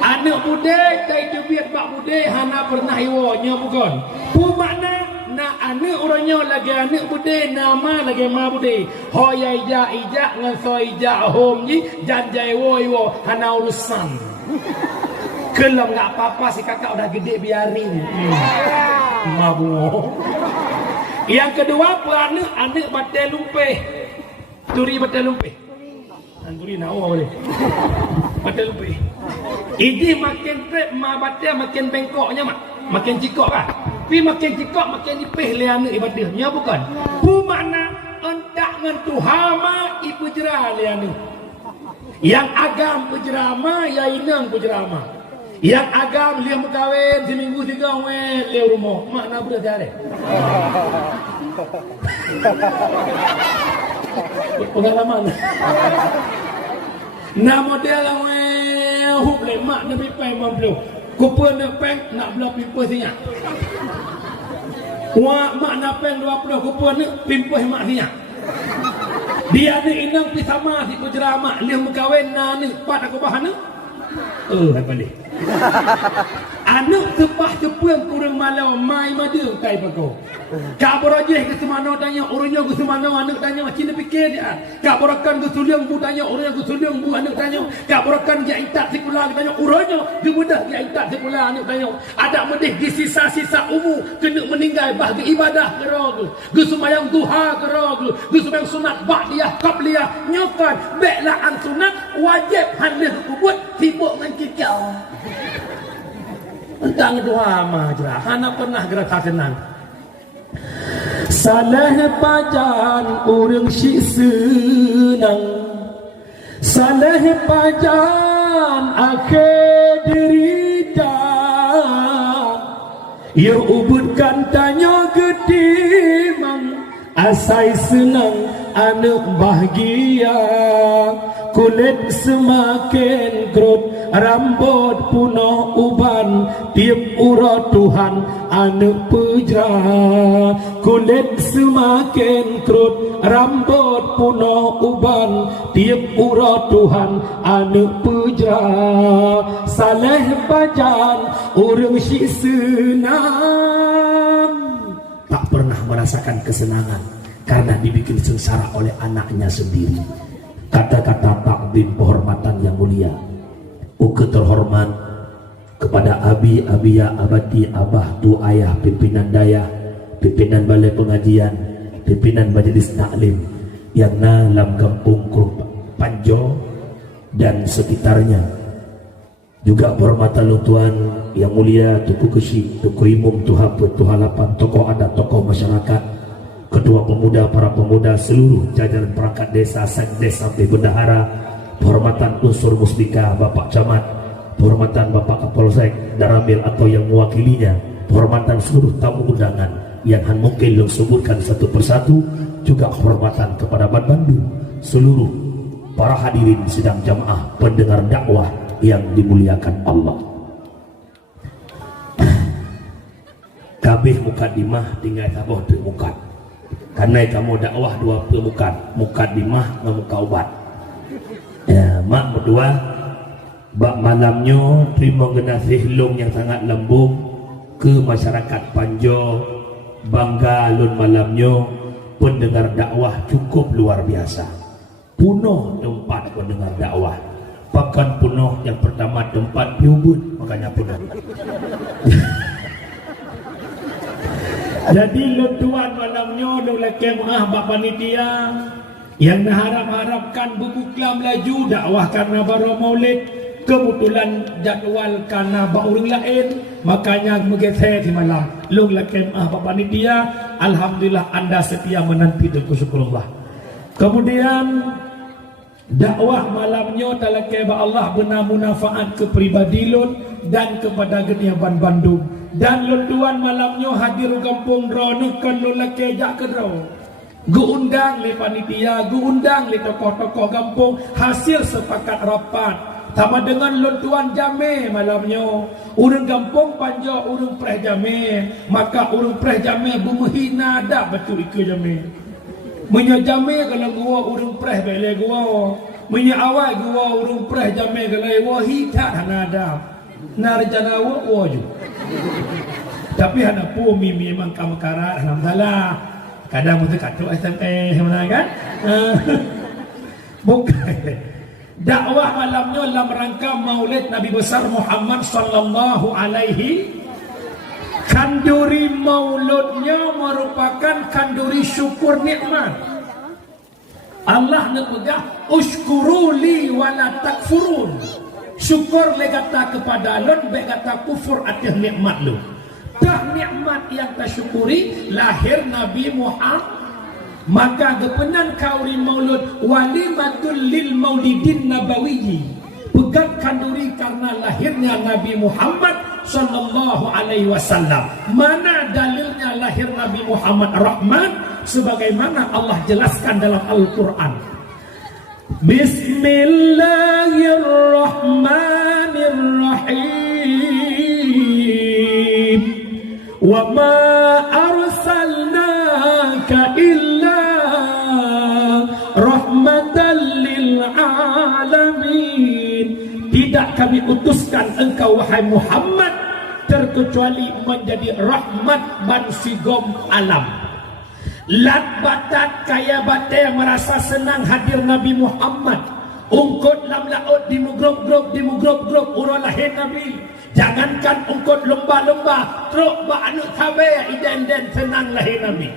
Anak budek tai biat bak budek hana pernah iwonya bukan. Pu makna na anak orangnya lagi anak budek nama lagi ma budek. Hoya ija ngan so ija hom ji janjai wo hana urusan. Kelam enggak apa-apa si kakak udah gede biarin. Mabuk. Yang kedua anak batal lumpeh. Turi batal lumpeh. Turi nak boleh. Batal lumpeh. Ini makin trip ma batal makin bengkoknya makin cikok kan. Tapi makin cikok makin nipih le anak ibadah. Nya bukan. Bu makna entak ngan tuhama ibu jerah le anak. Yang agam pejerama ya inang pejerama. Yang agam dia berkahwin seminggu 3 weh le rumah. Makna budak jare. Pengalaman. Nak model weh hup le mak nabi pai mampu. Kupon nak peng nak belah pimpah sinyak. Wa mak nak peng 20 kupon nak pimpah mak sinyak. Dia ni inang pi sama si pejerama dia berkahwin na ni pat aku bahan ni. Hai balik. Anak sepah cepuang kurang malau mai madu kai pako. Kak borajeh ke semana tanya orangnya ke semana anak tanya macam fikir dia. Kak borakan ke suliang bu tanya orangnya ke suliang bu anak tanya. Kak borakan dia itak sekolah tanya orangnya ke mudah dia itak sekolah anak tanya. Ada medih di sisa-sisa umur kena meninggal bahagi ibadah ke roh. Ke sembahyang duha ke roh. Ke sembahyang sunat ba'diyah qabliyah nyokan beklah an sunat wajib handis kubut sibuk dengan kicau. Entang doa majra hana pernah gerak senang. Salah pajan urang si senang. Salah pajan akhir derita. Ya ubudkan tanya gede mang asai senang anak bahagia. Kulit semakin kerut, rambut puno uban, tiap urat Tuhan anak pejra. Kulit semakin kerut, rambut puno uban, tiap urat Tuhan anak pejra. Salah bajan orang si senang, tak pernah merasakan kesenangan karena dibikin sengsara oleh anaknya sendiri. Kata-kata takdim penghormatan yang mulia. Uke terhormat kepada abi, abia, abadi, abah, tu ayah, pimpinan daya, pimpinan balai pengajian, pimpinan majelis taklim yang dalam kampung Panjo dan sekitarnya. Juga penghormatan Tuan yang mulia Tuku Kesi, Tuku Imum, Tuhaput, Tuhalapan, tokoh adat, tokoh masyarakat, ketua pemuda, para pemuda, seluruh jajaran perangkat desa, sekdes sampai bendahara, penghormatan unsur muslika, Bapak Camat, penghormatan Bapak Kapolsek, Daramil atau yang mewakilinya, penghormatan seluruh tamu undangan yang mungkin lo sebutkan satu persatu, juga penghormatan kepada Bandu, seluruh para hadirin sidang jamaah pendengar dakwah yang dimuliakan Allah. Kabeh mukadimah tinggal taboh termukat. Karena kamu dakwah dua pemukat, mukadimah dan mukaubat. Ya, mak berdua, bak malamnya terima genasih long yang sangat lembut ke masyarakat Panjo, bangga lun malamnya pendengar dakwah cukup luar biasa. Punuh tempat pendengar dakwah. Pakan punuh yang pertama tempat piubut, makanya punuh. Jadi lutuan malamnya oleh kemah bak panitia yang harap-harapkan buku kelam laju dakwah karena baru maulid, kebetulan jadual karena bak orang lain, makanya menggeser di malam. Lung le kemah bak panitia, alhamdulillah anda setia menanti dan bersyukurullah. Kemudian dakwah malamnya talakai ba Allah benar munafaat ke pribadi lon dan kepada geniaban Bandung. Dan londuan malamnya hadir kampung dro kan lo laki jak ke dro. Guundang le panitia, guundang le tokoh-tokoh kampung, hasil sepakat rapat. Sama dengan londuan jame malamnya. Urang kampung panjang urang preh jame, maka urang preh jame bumehina dak betul ikut jame. Menya jame kalau gua urang preh bele gua. Menya awal gua urang preh jame kalau gua hita hanada. Narjana gua ju. Tapi hana pu mimi memang kamkara alhamdulillah. Kadang mesti katu SMP mana kan? Bukan. Dakwah malamnya dalam rangka Maulid Nabi besar Muhammad sallallahu alaihi. Kanduri mauludnya merupakan kanduri syukur nikmat. Allah nepegah uskuru li wala takfurun. Syukur le kata kepada lon, be kata kufur atas nikmat lu. Dah nikmat yang tersyukuri lahir Nabi Muhammad. Maka gepenan kauri maulud walimatul lil maulidin nabawiyyi. Pegat kanduri karena lahirnya Nabi Muhammad sallallahu alaihi wasallam. Mana dalilnya lahir Nabi Muhammad rahmat sebagaimana Allah jelaskan dalam Al-Qur'an. Bismillahirrahmanirrahim. Wa ma arsalnaka illa rahmatan lil alamin. Tidak kami utuskan engkau wahai Muhammad terkecuali menjadi rahmat bansigom alam. Lat batat kaya batai merasa senang hadir Nabi Muhammad. Ungkut lam laut di mugrop-grop urang lahir Nabi. Jangankan ungkut lomba-lomba, truk ba anu tabe iden-den senang lahir Nabi.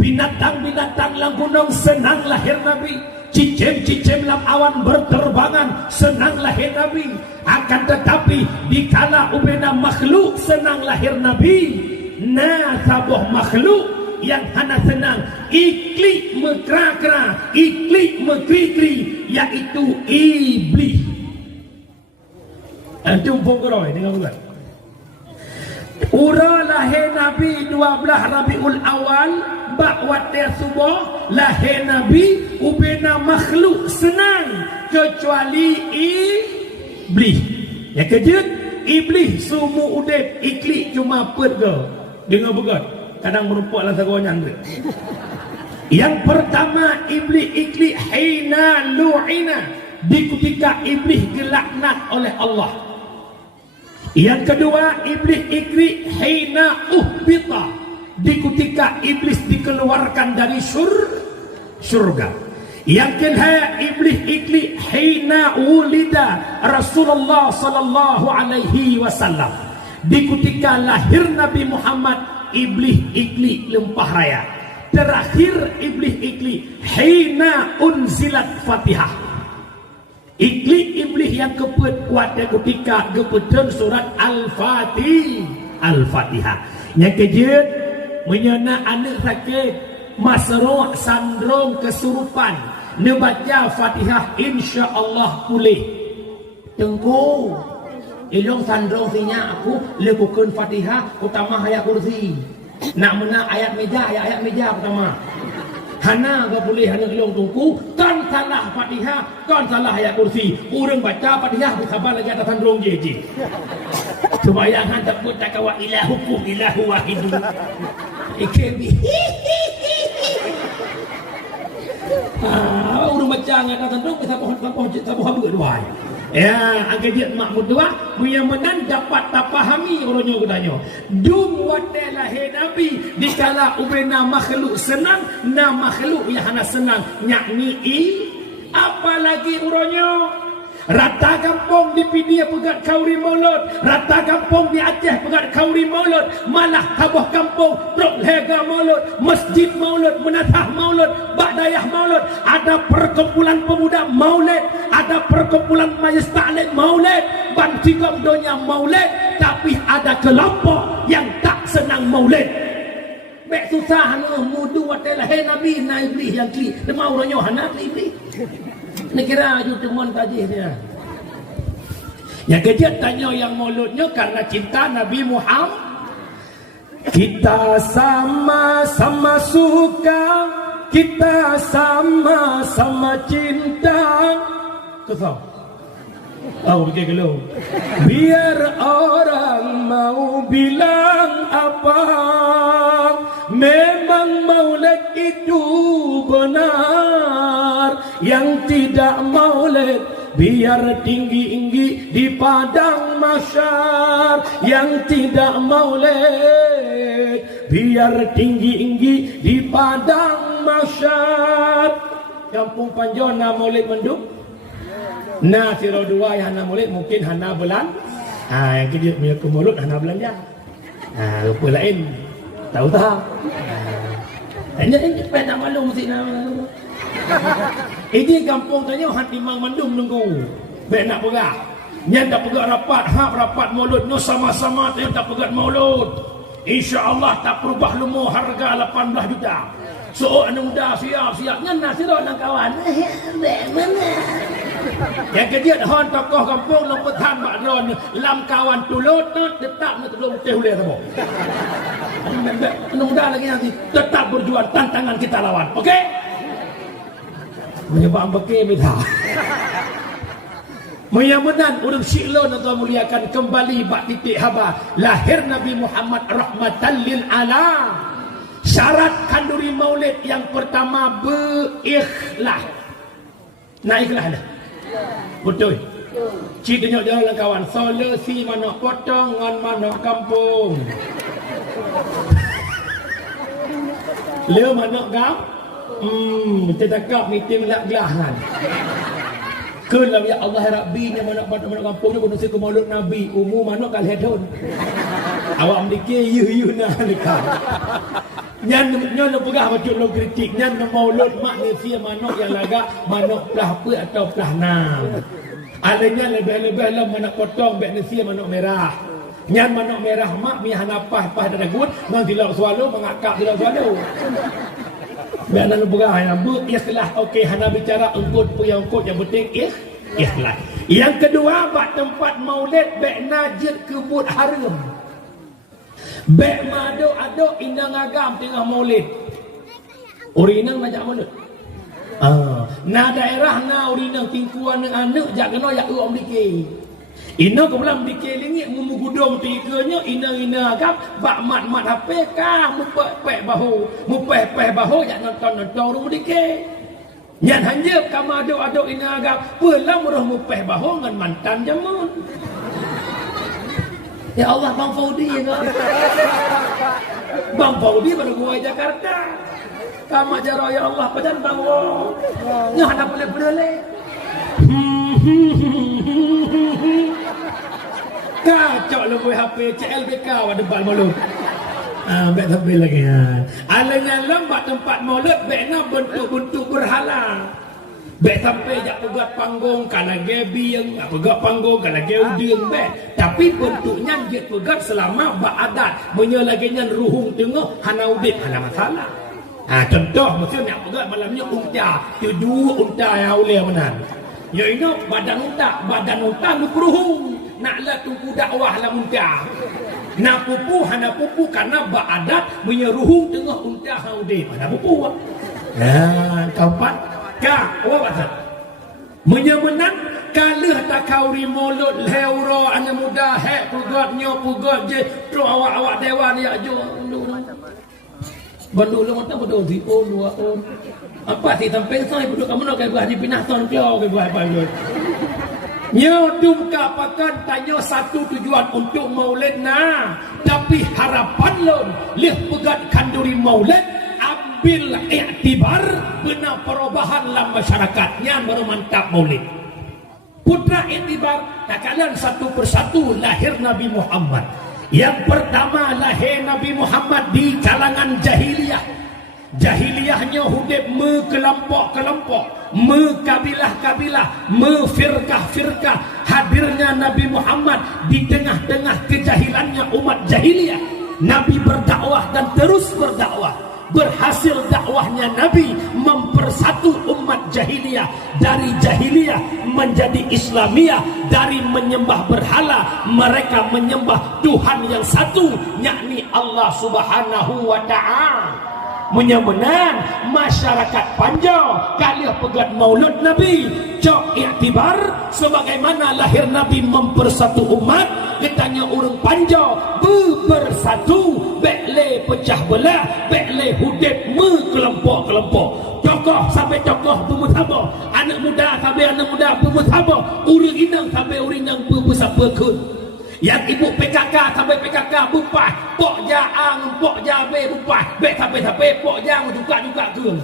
Binatang-binatang lang gunung senang lahir Nabi. Cicim-cicim lam awan berterbangan senang lahir Nabi. Akan tetapi dikala ubena makhluk senang lahir Nabi, nah sabuh makhluk yang hana senang iklik mekra-kra, iklik mekri-kri, yaitu iblis. Antum punggeroy dengan bukan. Ura lahir Nabi 12 Rabiul Awal bakwate subuh lahir Nabi ubena makhluk senang kecuali iblis. Ya kejut iblis sumu udep iklik cuma perga dengan begat. Kadang merupak lah sagonya. Yang pertama iblis iklik hina lu'ina, di ketika iblis dilaknat oleh Allah. Yang kedua iblis iklik hina uhbita, di ketika iblis dikeluarkan dari surga. Yang kedua iblis iklik hina ulida Rasulullah sallallahu alaihi wasallam, di ketika lahir Nabi Muhammad iblis ikli lempah raya. Terakhir iblis ikli hina unzilat Fatihah. Ikli iblis yang kepet pada ketika kepetan surat Al-Fatihah. Yang kejut menyana anak sakit masroh sandrom kesurupan, nebaca Fatihah insya-Allah pulih. Tengku ilong sandrong sinya aku lakukan Fatihah utama ayat kursi. Nak menang ayat meja, ayat meja utama. Hana gak boleh hana ilong tungku kan salah Fatihah, kan salah ayat kursi. Urang baca Fatihah bersabar lagi atas sandrong je. Supaya han takut tak kawa ilahukum ilahu wahidun. Ikebi. Urang baca atas sandrong bersabar berdua. Ya, agar dia makmud dua, yang menan dapat tak fahami orangnya katanya. Dum wadalah Nabi dikala ubena makhluk senang, na makhluk yang hana senang, yakni apalagi orangnya. Rata kampung di Pidia pegat kauri maulud, rata kampung di Aceh pegat kauri maulud, malah tabuh kampung truk lega maulud, masjid maulud, menatah maulud, ba'dayah maulud. Ada perkumpulan pemuda maulid, ada perkumpulan majlis taklim maulid, bantigam dunia maulid. Tapi ada kelompok yang tak senang maulid. Bek susah mudu wadalah Nabi na iblis yang kli, demau orangnya hana iblis. Ni kira aju temuan tajih dia. Yang kejut tanya yang mauludnya karena cinta Nabi Muhammad. Kita sama-sama suka, kita sama-sama cinta. Kesal. Oh, begitu kalau. Biar orang mau bilang apa, memang maulid itu benar. Yang tidak maulid biar tinggi-tinggi di padang mahsyar. Yang tidak maulid biar tinggi-tinggi di padang mahsyar. Kampung Panjona maulid mendung. Nah, siro dua yang hana maulid mungkin hana bulan. Yang kita punya kemulut hana belanja. Rupa lain tahu tak? Ini penat malu mesti nama. Ini kampung tanya hati mang mandum nunggu. Baik nak pegang. Yang tak pegang rapat, hak rapat maulud no sama-sama yang tak pegang maulud. Insya-Allah tak berubah lumo harga 18 juta. So anu dah siap-siap ngan siro nang kawan. Mana? Yang kejut hon tokoh kampung lompetan mak ron lam kawan tulut tetap nak tolong teh boleh tamo. Anu dah lagi nanti tetap berjuang tantangan kita lawan. Okey? Menyebab beki minta. Mudah-mudahan urang silon atau muliakan kembali bak titik haba lahir Nabi Muhammad rahmatan lil alam. Syarat kanduri maulid yang pertama berikhlas. Nak ikhlas dah. Betul. Cik tengok jalan kawan. Solusi mana potong ngan mana kampung. Leo mana gam? Kita cakap meeting nak gelah kan. Kelam ya Allah Rabbi ni mana kampung ni manusia ke maulud Nabi. Umur mana kal hedon. Awak mendikir you nak dekat. Nyan pegah macam lo kritik nyan maulud manusia manuk yang lagak manuk pelah apa atau pelah nam. Alanya lebih-lebih lah manuk potong manusia manuk merah. Nyan manuk merah mak mi hanapah pah daragut nang dilak swallow mengakak dilak swallow. Biar lu pegah yang ikhlas okey hana bicara engkut yang penting ikhlas. Yang kedua bak tempat maulid bek najid kebut haram. Bek maduk-aduk indang agam tengah maulid. Urinang macam maulid. Na daerah na urinang tingkuan dengan anak jak kena jak uang dikir. Ina ke belam dikir lingit memugudung tiganya ina agam bak mat HP kah mupek bahu jak nonton rumah dikir. Nyan hanjep kama aduk-aduk ina agam pelam roh mupeh bahu ngan mantan jamun. Ya Allah, Bang Faudi ya. Bang Faudi pada gua Jakarta. Kamu jaro ya Allah padan Bang Wo. Nya ada boleh. Kacau lu buat HP CLBK ada bal malu. Baik sampai lagi ya. Alanya lambat tempat maulid bekna bentuk-bentuk berhala. Baik sampai jak pegat panggung kana gebieng, pegat panggung kana geudeng baik. Tapi bentuknya dia pegat selama baadat. Menyelaginya ruhung tengah hana udit hana masalah. Contoh maksudnya pegat malamnya unta, tu dua unta yang boleh menan. Ya ini badan unta lu ruhung. Naklah tunggu dakwah lah unta. Nak pupu hana pupu karena baadat menyeruhung tengah unta haudit. Mana pupu? Keempat. Kak, apa kata? Menyemenang kalah tak kau rimolot leuro ane muda hek pugat je tu awak dewan ya jo. Bandu lu mata bodoh di on wa on. Apa sih sampai sai bodoh kamu nak ke di pinah ton kau ke buat apa yo. Nyodum kapakan tanya satu tujuan untuk maulid na. Tapi harapan lon leh pegat kanduri maulid bil iktibar benar perubahan dalam masyarakatnya baru mantap maulid. Putra iktibar takalan satu persatu lahir Nabi Muhammad. Yang pertama lahir Nabi Muhammad di kalangan jahiliyah. Jahiliyahnya hidup kelompok-kelompok, kabilah-kabilah, firqah-firqah. Hadirnya Nabi Muhammad di tengah-tengah kejahilannya umat jahiliyah. Nabi berdakwah dan terus berdakwah. berhasil dakwahnya Nabi mempersatu umat jahiliyah dari jahiliyah menjadi Islamiyah, dari menyembah berhala mereka menyembah Tuhan yang satu, yakni Allah Subhanahu wa Ta'ala. Menyemenang masyarakat Panjang kalian pegat maulud Nabi cok iktibar sebagaimana lahir Nabi mempersatu umat. Ditanya orang Panjang bersatu bekle pecah belah, bekle hudib kelompok-kelompok, tokoh sampai tokoh bermusabah, anak muda sampai anak muda bermusabah, orang inang sampai orang inang bersabakun. Yang ibu PKK sampai PKK bupah, pok jaang, pok jabe bupah, bek sampai pok jang juga ke.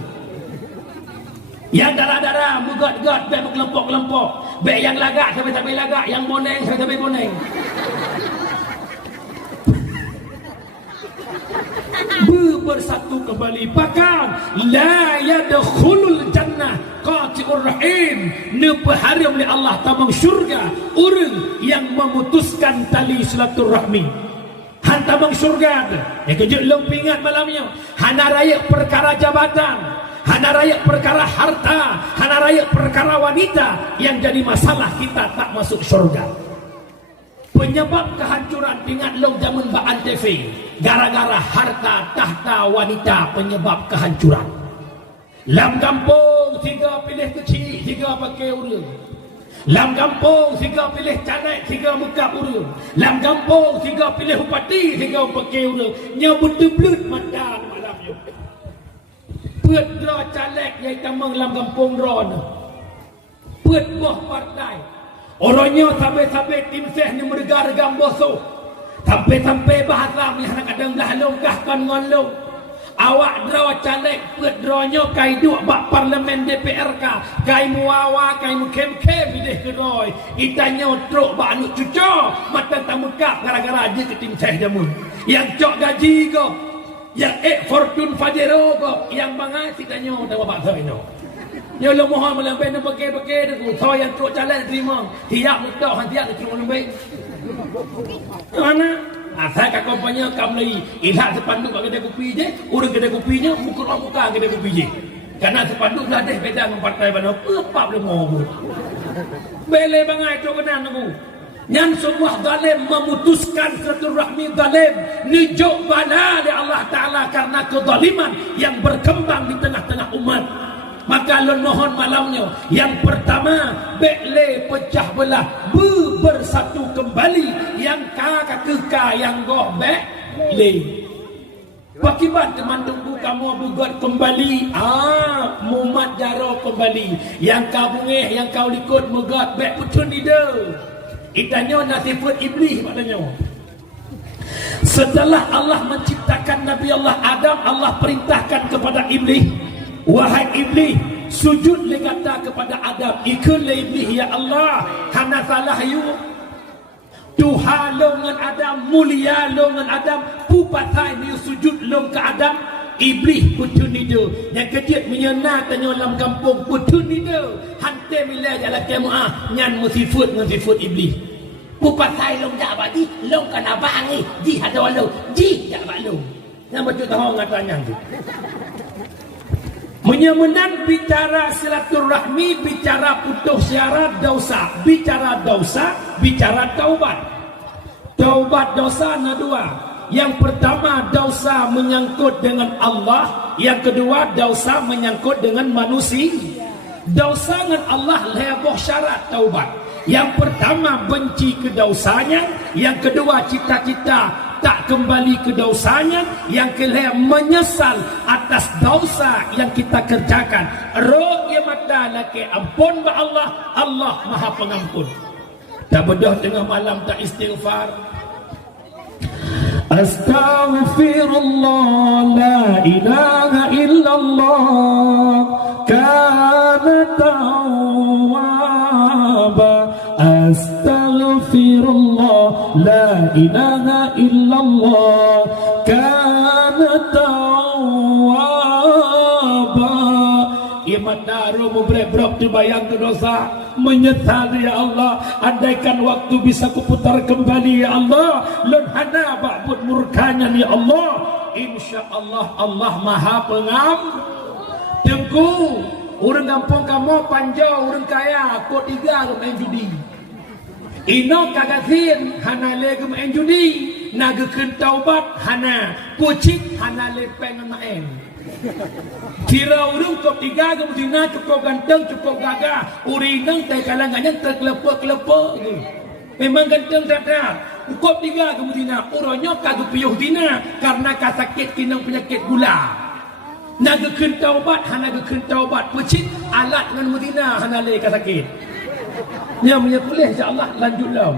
Yang darah-darah begot-got, bek berkelompok-kelompok, bek yang lagak sampai lagak, yang boneng sampai boneng. Bersatu kembali pakam la yadkhulul jannah qati'ur rahim, nepaharim oleh Allah tamang syurga orang yang memutuskan tali silaturahmi. Hantamang syurga yang kejut long pingat malamnya hana raya perkara jabatan, hana raya perkara harta, hana raya perkara wanita yang jadi masalah kita tak masuk syurga. Penyebab kehancuran pingat long zaman Ba'an TV gara-gara harta, tahta, wanita penyebab kehancuran. Lam kampung tiga pilih kecil, tiga pakai urang. Lam kampung tiga pilih canek, tiga muka urang. Lam kampung tiga pilih upati, tiga pakai urang. Nyabut deblut mata malamnya. Pet draw caleg yang tamang lam kampung ron. Pet buah partai. Orangnya sampai-sampai tim seh ni merega-regam bosok. Sampai-sampai bahasa ni kadang dah longkahkan ngon. Awak draw caleg pet drawnya kai duk bak parlimen DPR ka. Kai muawa, kai mukem-kem bidih keroi. Itanya truk bak anu cuco. Mata tak muka gara-gara aja ke tim seh jamu. Yang cok gaji ko. Yang fortune fajero ko. Yang bangai titanya tak bapak saya. Yo lo mohon melambai nak pakai tu. Tahu yang truk jalan terima. Tiap mudah hantiak terima melambai. Mana? Asal kat kompanya kam lagi. Ilah sepanduk kat kedai kopi je. Orang kedai kopinya muka kedai kopi je. Karena sepanduk dah deh beda dengan partai mana. Apa boleh ngomong. Bele bangai tu kena aku. Yang semua zalim memutuskan silaturahmi zalim. Nijuk bala di Allah Ta'ala karena kezaliman yang berkembang di tengah-tengah umat. Maka lon mohon malamnya yang pertama bekle pecah belah bersatu kembali yang kakak keka yang goh bekle pakibat teman tunggu kamu bugat kembali mumat jaro kembali yang kau bungeh yang kau likut megat bek putun ida itanya nasifut iblis maknanya. Setelah Allah menciptakan Nabi Allah Adam, Allah perintahkan kepada iblis, wahai iblis, sujud le kata kepada Adam. Ikut le iblis, ya Allah, hana salah you. Tuhan longan Adam, mulia longan Adam, pupatai ni sujud long ke Adam. Iblis putun dia. Yang kejut menyena tanya dalam kampung putun dia. Hantar mila jalan kemuah nyan musifut iblis. Pupatai long dak badi, long kan abang ni. Ji ada walau, ji dak balong. Yang betul tahu ngatanya tu. Menyemenang bicara silaturahmi, bicara putus syarat dosa, bicara dosa, bicara taubat. Taubat dosa ada dua. Yang pertama dosa menyangkut dengan Allah, yang kedua dosa menyangkut dengan manusia. Dosa dengan Allah lebih syarat taubat. Yang pertama benci ke dosanya, yang kedua cita-cita tak kembali ke dosanya, yang kelima menyesal atas dosa yang kita kerjakan. Roh ya mata laki ampun ba Allah, Allah Maha Pengampun. Tak bedah tengah malam tak istighfar. Astaghfirullah la ilaha illallah kana tawwaba. Astaghfirullah la ilaha illallah kana tawwaba. Imadaru mubrebrok dibayang ke dosa, menyesal ya Allah. Andaikan waktu bisa kuputar kembali ya Allah, lon hana ba'bud murkanya ya Allah. insya-Allah Allah Maha Tengku orang kampung kamu panjau orang kaya kod 3 ke main judi. Ino kagasin hana le ke main judi, naga keun taubat hana kucing hana le pengen main. Kira urang kod 3 ke mudina cukup ganteng cukup gagah, urinang teh kalangannya terkelepek-kelepek. Memang ganteng dadak. Kod 3 ke mudina urangnya kagak piyuh dina karena kasakit kinang penyakit gula. Naga keun taubat hana naga keun taubat pecit alat dengan mudina hana le kasakit. Nya punya kuliah insya-Allah lanjutlah.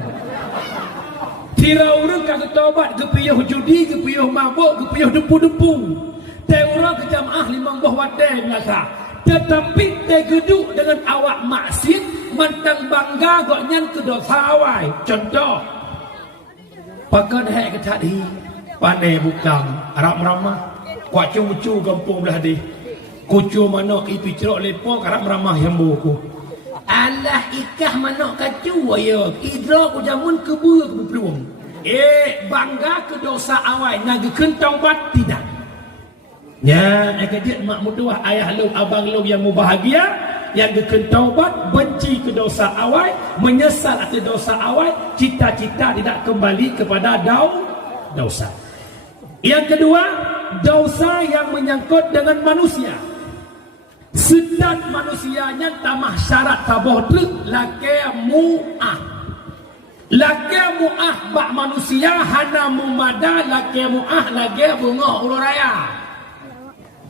Tira urang kagak taubat ke piyuh judi, ke piyuh mabuk, ke piyuh depu-depu. Teh urang ke jamaah limang buah wadai biasa. Tetapi teh geduk dengan awak maksiat mantang bangga gok nyan ke dosa awai. Contoh pakan hek ke tadi pandai bukang Arab meramah kuat cucu kampung belah di kucu manok itu cerok lepo Arab meramah yang buku alah ikah manok kacu ayo idra ku jamun kebu ke peluang bangga ke dosa awai naga kentang bat tidak ya dia mak mudah ayah lu abang lu yang bahagia yang gekun taubat benci ke dosa awal menyesal atas dosa awal cita-cita tidak kembali kepada dosa. Yang kedua dosa yang menyangkut dengan manusia sedat manusianya tamah syarat taboh truk lake mu'ah bak manusia hana mumada lake mu'ah lake bunga ururaya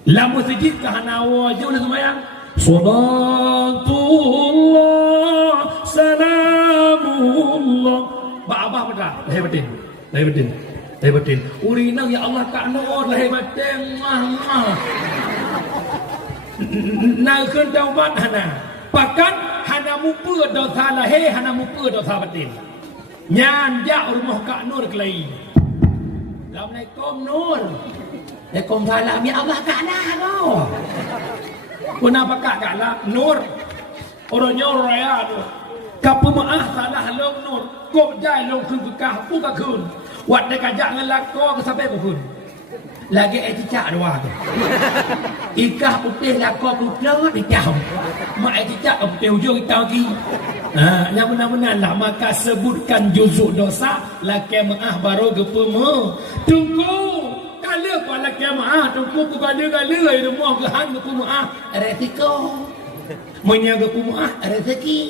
lamu sejid ke hana wajib dan semayang Salatullah salamullah Abah benar Lahibatin urinang ya Allah Kak Nur lahibatin Nah keun taubat hana pakan hana mupu dosa lahir hana mupu dosa batin nyan jak rumah Kak Nur kelai Assalamualaikum Nur Waalaikumsalam ya Allah Kak Nur Kenapa kak lah Nur orangnya raya tu kapu maah salah long Nur kok jai long kun kekah pu ka kun wat dak ajak ngelako ke sampai pun lagi cicak dua tu ikah putih lako putih dicam mak cicak putih hujung kita lagi yang benar-benar lah maka sebutkan juzuk dosa laki maah baru gepemu tunggu kala pala kiamah tunggu ku kala-kala rumah gehan ku maah resiko menyaga ku maah rezeki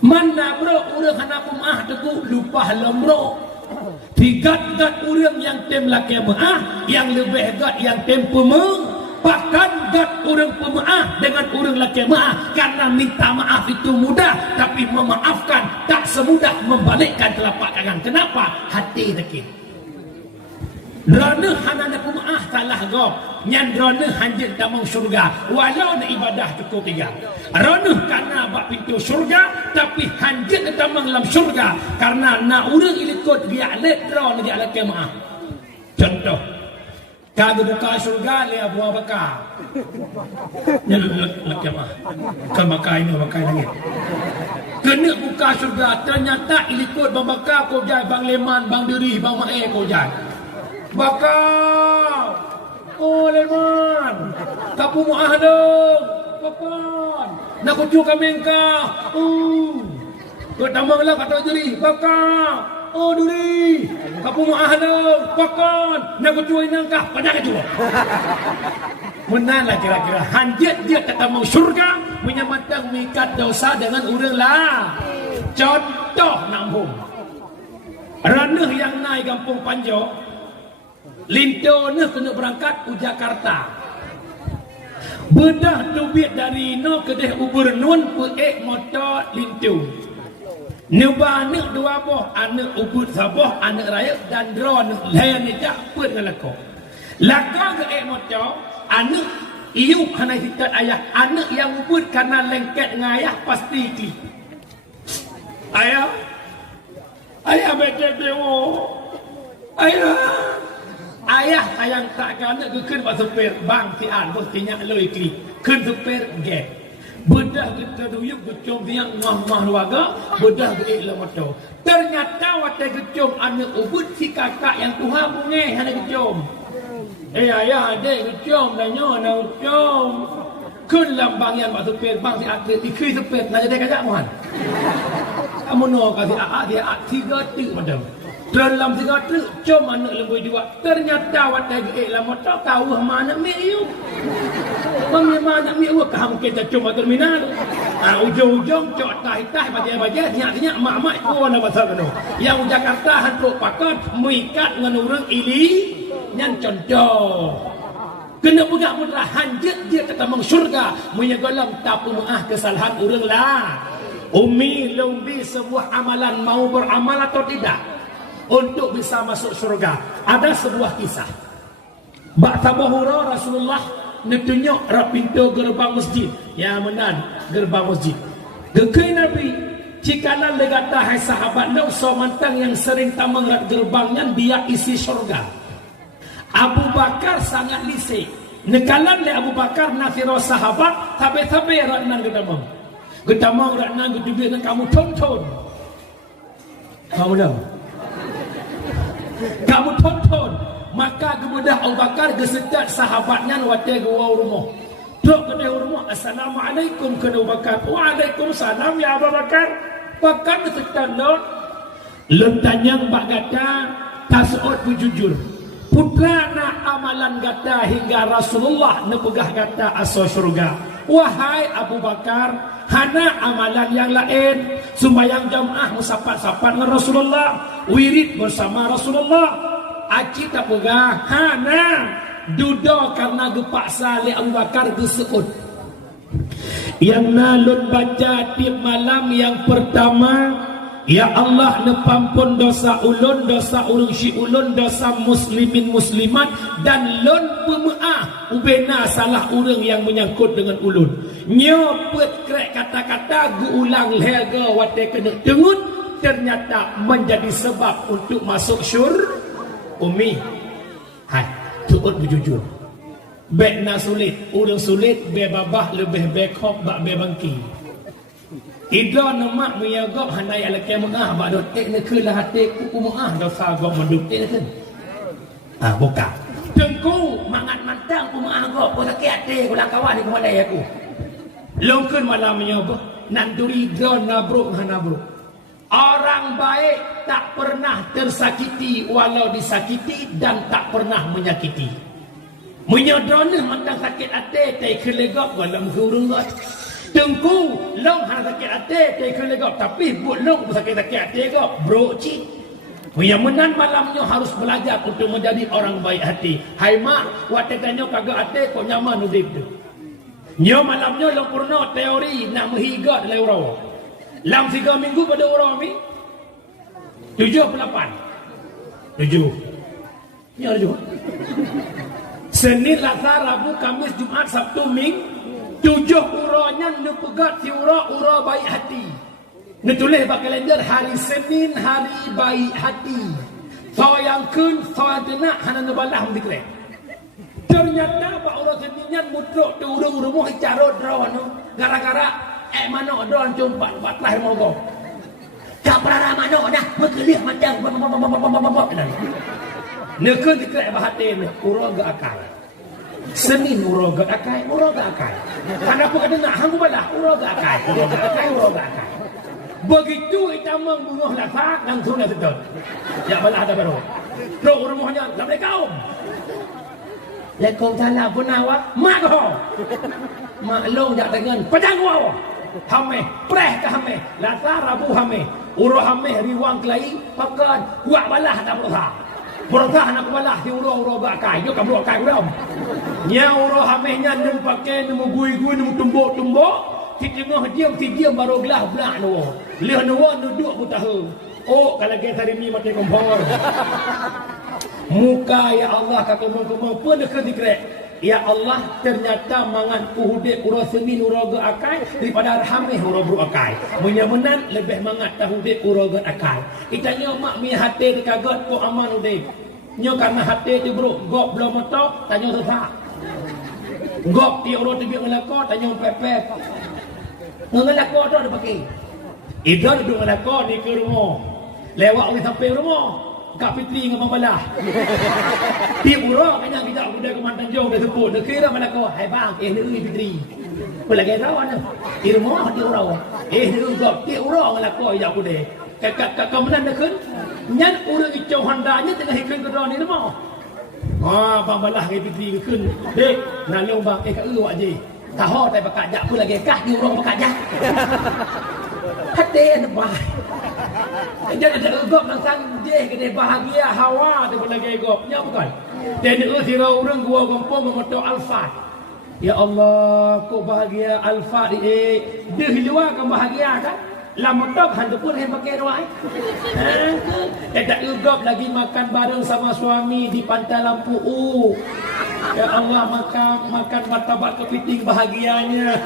mana bro urang hana ku maah teku lupa lemro tigat-gat urang yang tem laki maah yang lebih gat yang tem pemeng bahkan gat urang pemaaf dengan urang laki maah karena minta maaf itu mudah tapi memaafkan tak semudah membalikkan telapak tangan. Kenapa? Hati sakit. Rana hana nak maah salah gop nyan rana hanjit damang surga walau nak ibadah cukup 3 rana karena bak pintu surga tapi hanjit damang dalam surga karena nak urang ilikut dia let rana dia laki maah. Contoh kagak buka surga le Abu Bakar nyan laki maah kan makai ni makai lagi kena buka surga ternyata ilikut bang Bakar ko jai bang Leman bang Diri bang Mae ko jai Bakar oh Leman kapu muah dong Bakar nak kucu kami engkau kau tambang lah kata Diri Bakar oh Diri kapu muah dong Bakar nak kucu engkau pada kucu menang lah kira-kira hanjit dia kata mau surga menyamatkan mengikat dosa dengan urang lah. Contoh nambung ranah yang naik kampung Panjo Linto ni kena berangkat ke Jakarta bedah duit dari no kedeh ubur nun peek motor Linto Neba anak 2 boh anak ubur saboh anak raya dan drone layan ni tak pun dengan lakok lakok ke motor anak iu kena hitat ayah anak yang ubur karena lengket dengan ayah pasti klik ayah betul ayah sayang tak kena kekun pak supir bang si an bos tinyak loi klik kun supir get Bedah kita duyuk gecom yang mah warga, bedah geik lah motor. Ternyata watai gecom anak ubud si kakak yang Tuhan bunga ada gecom. Ayah ada gecom tanya ada gecom. Kun lambang yang bak sepet bang si atlet ikui sepet nak jadi kajak muan. Kamu no kasi dia tiga tu macam. Dalam tiga tu com anak lembu dua. Ternyata watai geik lah motor tahu mana mi you. Memang nak mi awak kamu kita cuma terminal. Ujung-ujung cok tai baja nyak mak ko na pasal tu. Yang Jakarta hantuk pakat mikat dengan orang ili nyan contoh. Kena pegang mudah hanjit dia kata meng syurga menyegolam tak pemaaf kesalahan orang lah. Umi lumbi sebuah amalan mau beramal atau tidak untuk bisa masuk syurga. Ada sebuah kisah. Bak tabahura Rasulullah netunjuk pintu gerbang masjid. Ya menan gerbang masjid. Gekai Nabi cikalan legata hai sahabat nau somantang yang sering tamang rat gerbangnya dia isi syurga. Abu Bakar sangat lisik. Nekalan le Abu Bakar nasiro sahabat tabe-tabe rat nang gedamang. Gedamang rat nang gedubir nang kamu tonton. Kamu dah. Kamu tonton. Maka kemudian Abu Bakar gesetat sahabatnya watai gua rumah. Dok ke rumah. Assalamualaikum ke Abu Bakar. Waalaikumsalam ya Abu Bakar. Bakar gesetat dok. Lentanyang bak gata tasut jujur. Putra na amalan gata hingga Rasulullah nepegah gata asal syurga. Wahai Abu Bakar, hana amalan yang lain. Sembahyang jamaah musapat-sapat dengan Rasulullah, wirid bersama Rasulullah. Aci tak pegah, hana duda karena gepaksa li Abu Bakar geseut. Yang nalun baca tiap malam yang pertama, ya Allah nepampun dosa ulun si ulun, dosa muslimin muslimat, dan lun pemaaf ubena salah urang yang menyangkut dengan ulun. Nyopet krek kata-kata gu ulang lega wate kena dengut, ternyata menjadi sebab untuk masuk Umi. Hai, tuut berjujur. Bek na sulit, urang sulit, be babah lebih bekok bak be bangki. Ida nama meyagok hanai ala kemah ba dot ek ne kelah hati ku kumaah dosa gok menduk ek ne. Buka. Tengku mangat mantang kumaah gok ko sakit hati ku lang kawan ni kumalai aku. Longkeun malam menyogok nan duri don nabruk hanabruk. Orang baik tak pernah tersakiti walau disakiti dan tak pernah menyakiti. Menyodon mantang sakit hati tai kelegok walau murung gok. Tengku long hang sakit hati tai kelegok tapi but long sakit hati gok bro cik. Yang menan malamnya harus belajar untuk menjadi orang baik hati. Hai mak, waktu tanya kagak hati kau nyaman udip tu. Nyo malamnya long purna teori nak menghigat le urang. Lam 3 minggu pada urang ni 7/8. 7. Ni ada juga. Senin, Selasa, Rabu, Kamis, Jumaat, Sabtu, Minggu 7 uranya nepegat si ura baik hati. Netulis bak kalender hari Senin hari baik hati. Sayangkeun sayana hana nebalah dikre. Ternyata bak ura Seninnya mutruk tu urang rumah carot rawan gara-gara mano don jumpat batlah mogo. Ka prara mano dah mekelih macam nekeun dikre bahatin ura ga akal. Senin uroga akai. Kenapa kena nak hang balah uroga akai. Begitu itamang bunuh lafak langsung dah sedot. Ya balah ada baru. Pro rumahnya Assalamualaikum. Waalaikumsalam punawa. Mak kau. Maklum jak dengan padang wau. Hame, preh ke hame. Lasa Rabu hame. Uroh hame riwang kelai pakan kuat balah tak berusaha. Berusaha nak balah di uroh bakai. Yo kamu bakai uroh. Nya uroh hamenya nem pakai nemu gui-gui nemu tumbuk-tumbuk. Ti diam baru belah nu. Leh nu duduk butahu. Oh kalau kita hari ni mati kompor. Muka ya Allah kata kemong pun dekat dikrek. Ya Allah ternyata mangan puhudik urang Senin urang akai daripada hameh urang bro akai. Menyamenan lebih mangat tahudik urang akai. Itanya mak mi hati dikagot ko aman udik. Nyo karena hati tu bro gok belum mata tanya sesak. Gok ti urang tu biar ngelako tanya pepep. Ngelak kau ada pakai. Ida duduk ngelak kau ni ke rumah. Lewat oleh sampai rumah. Kak Fitri dengan Mamalah. Di urang kan yang kita udah ke Tanjung dah sebut. Dia kira malah kau, hai bang, ni Fitri. Pelagi rawan dah. Di rumah di urang. Ni kau di urang ngelak kau ya aku deh. Kak menan dah kan. Nyan urang icau Honda-nya tengah ikut ke ni rumah. Bang Balah ke Fitri ke kan. Dek, nak long bang, kat wak je. Tahu tak pakat jak pun lagi kah di urang pakat jak. Hati nak baik. Jangan ada egop nang sanjeh ke dia bahagia hawa tu lagi egop. Nya bukan. Dan itu sira urang gua kampung memoto Alfat. Ya Allah, kau bahagia Alfat dia luar kan bahagia kan? Lama tok hang pun yang pakai ruai. Tak egop lagi makan bareng sama suami di pantai Lampu U. Ya Allah, makan martabak kepiting bahagianya.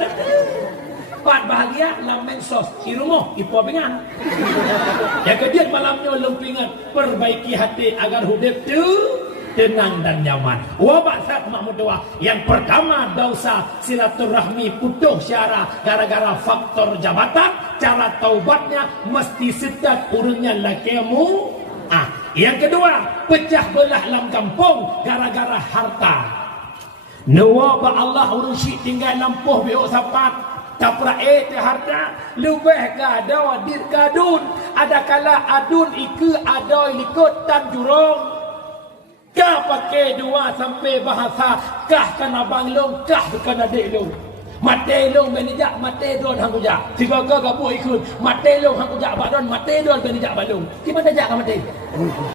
Pat bahagia lamen sos di rumah ipo pingan. Yang kedua malamnya lempingan perbaiki hati agar hidup tu tenang dan nyaman. Wabak saat Mahmud doa. Yang pertama dosa silaturahmi putus syara gara-gara faktor jabatan. Cara taubatnya mesti sedap urungnya lakimu. Yang kedua pecah belah dalam kampung gara-gara harta. Nawaba Allah urung syik tinggal lampuh biok sapat. Tapra te harta lebih gada dir kadun ada kala adun iku ada likut tan jurong kah pakai dua sampai bahasa kah kana banglong kah kana delong mate long benijak mate don hang kujak tiga ka gabu ikut mate long hang kujak badon mate don benijak balong di mana jak ka mate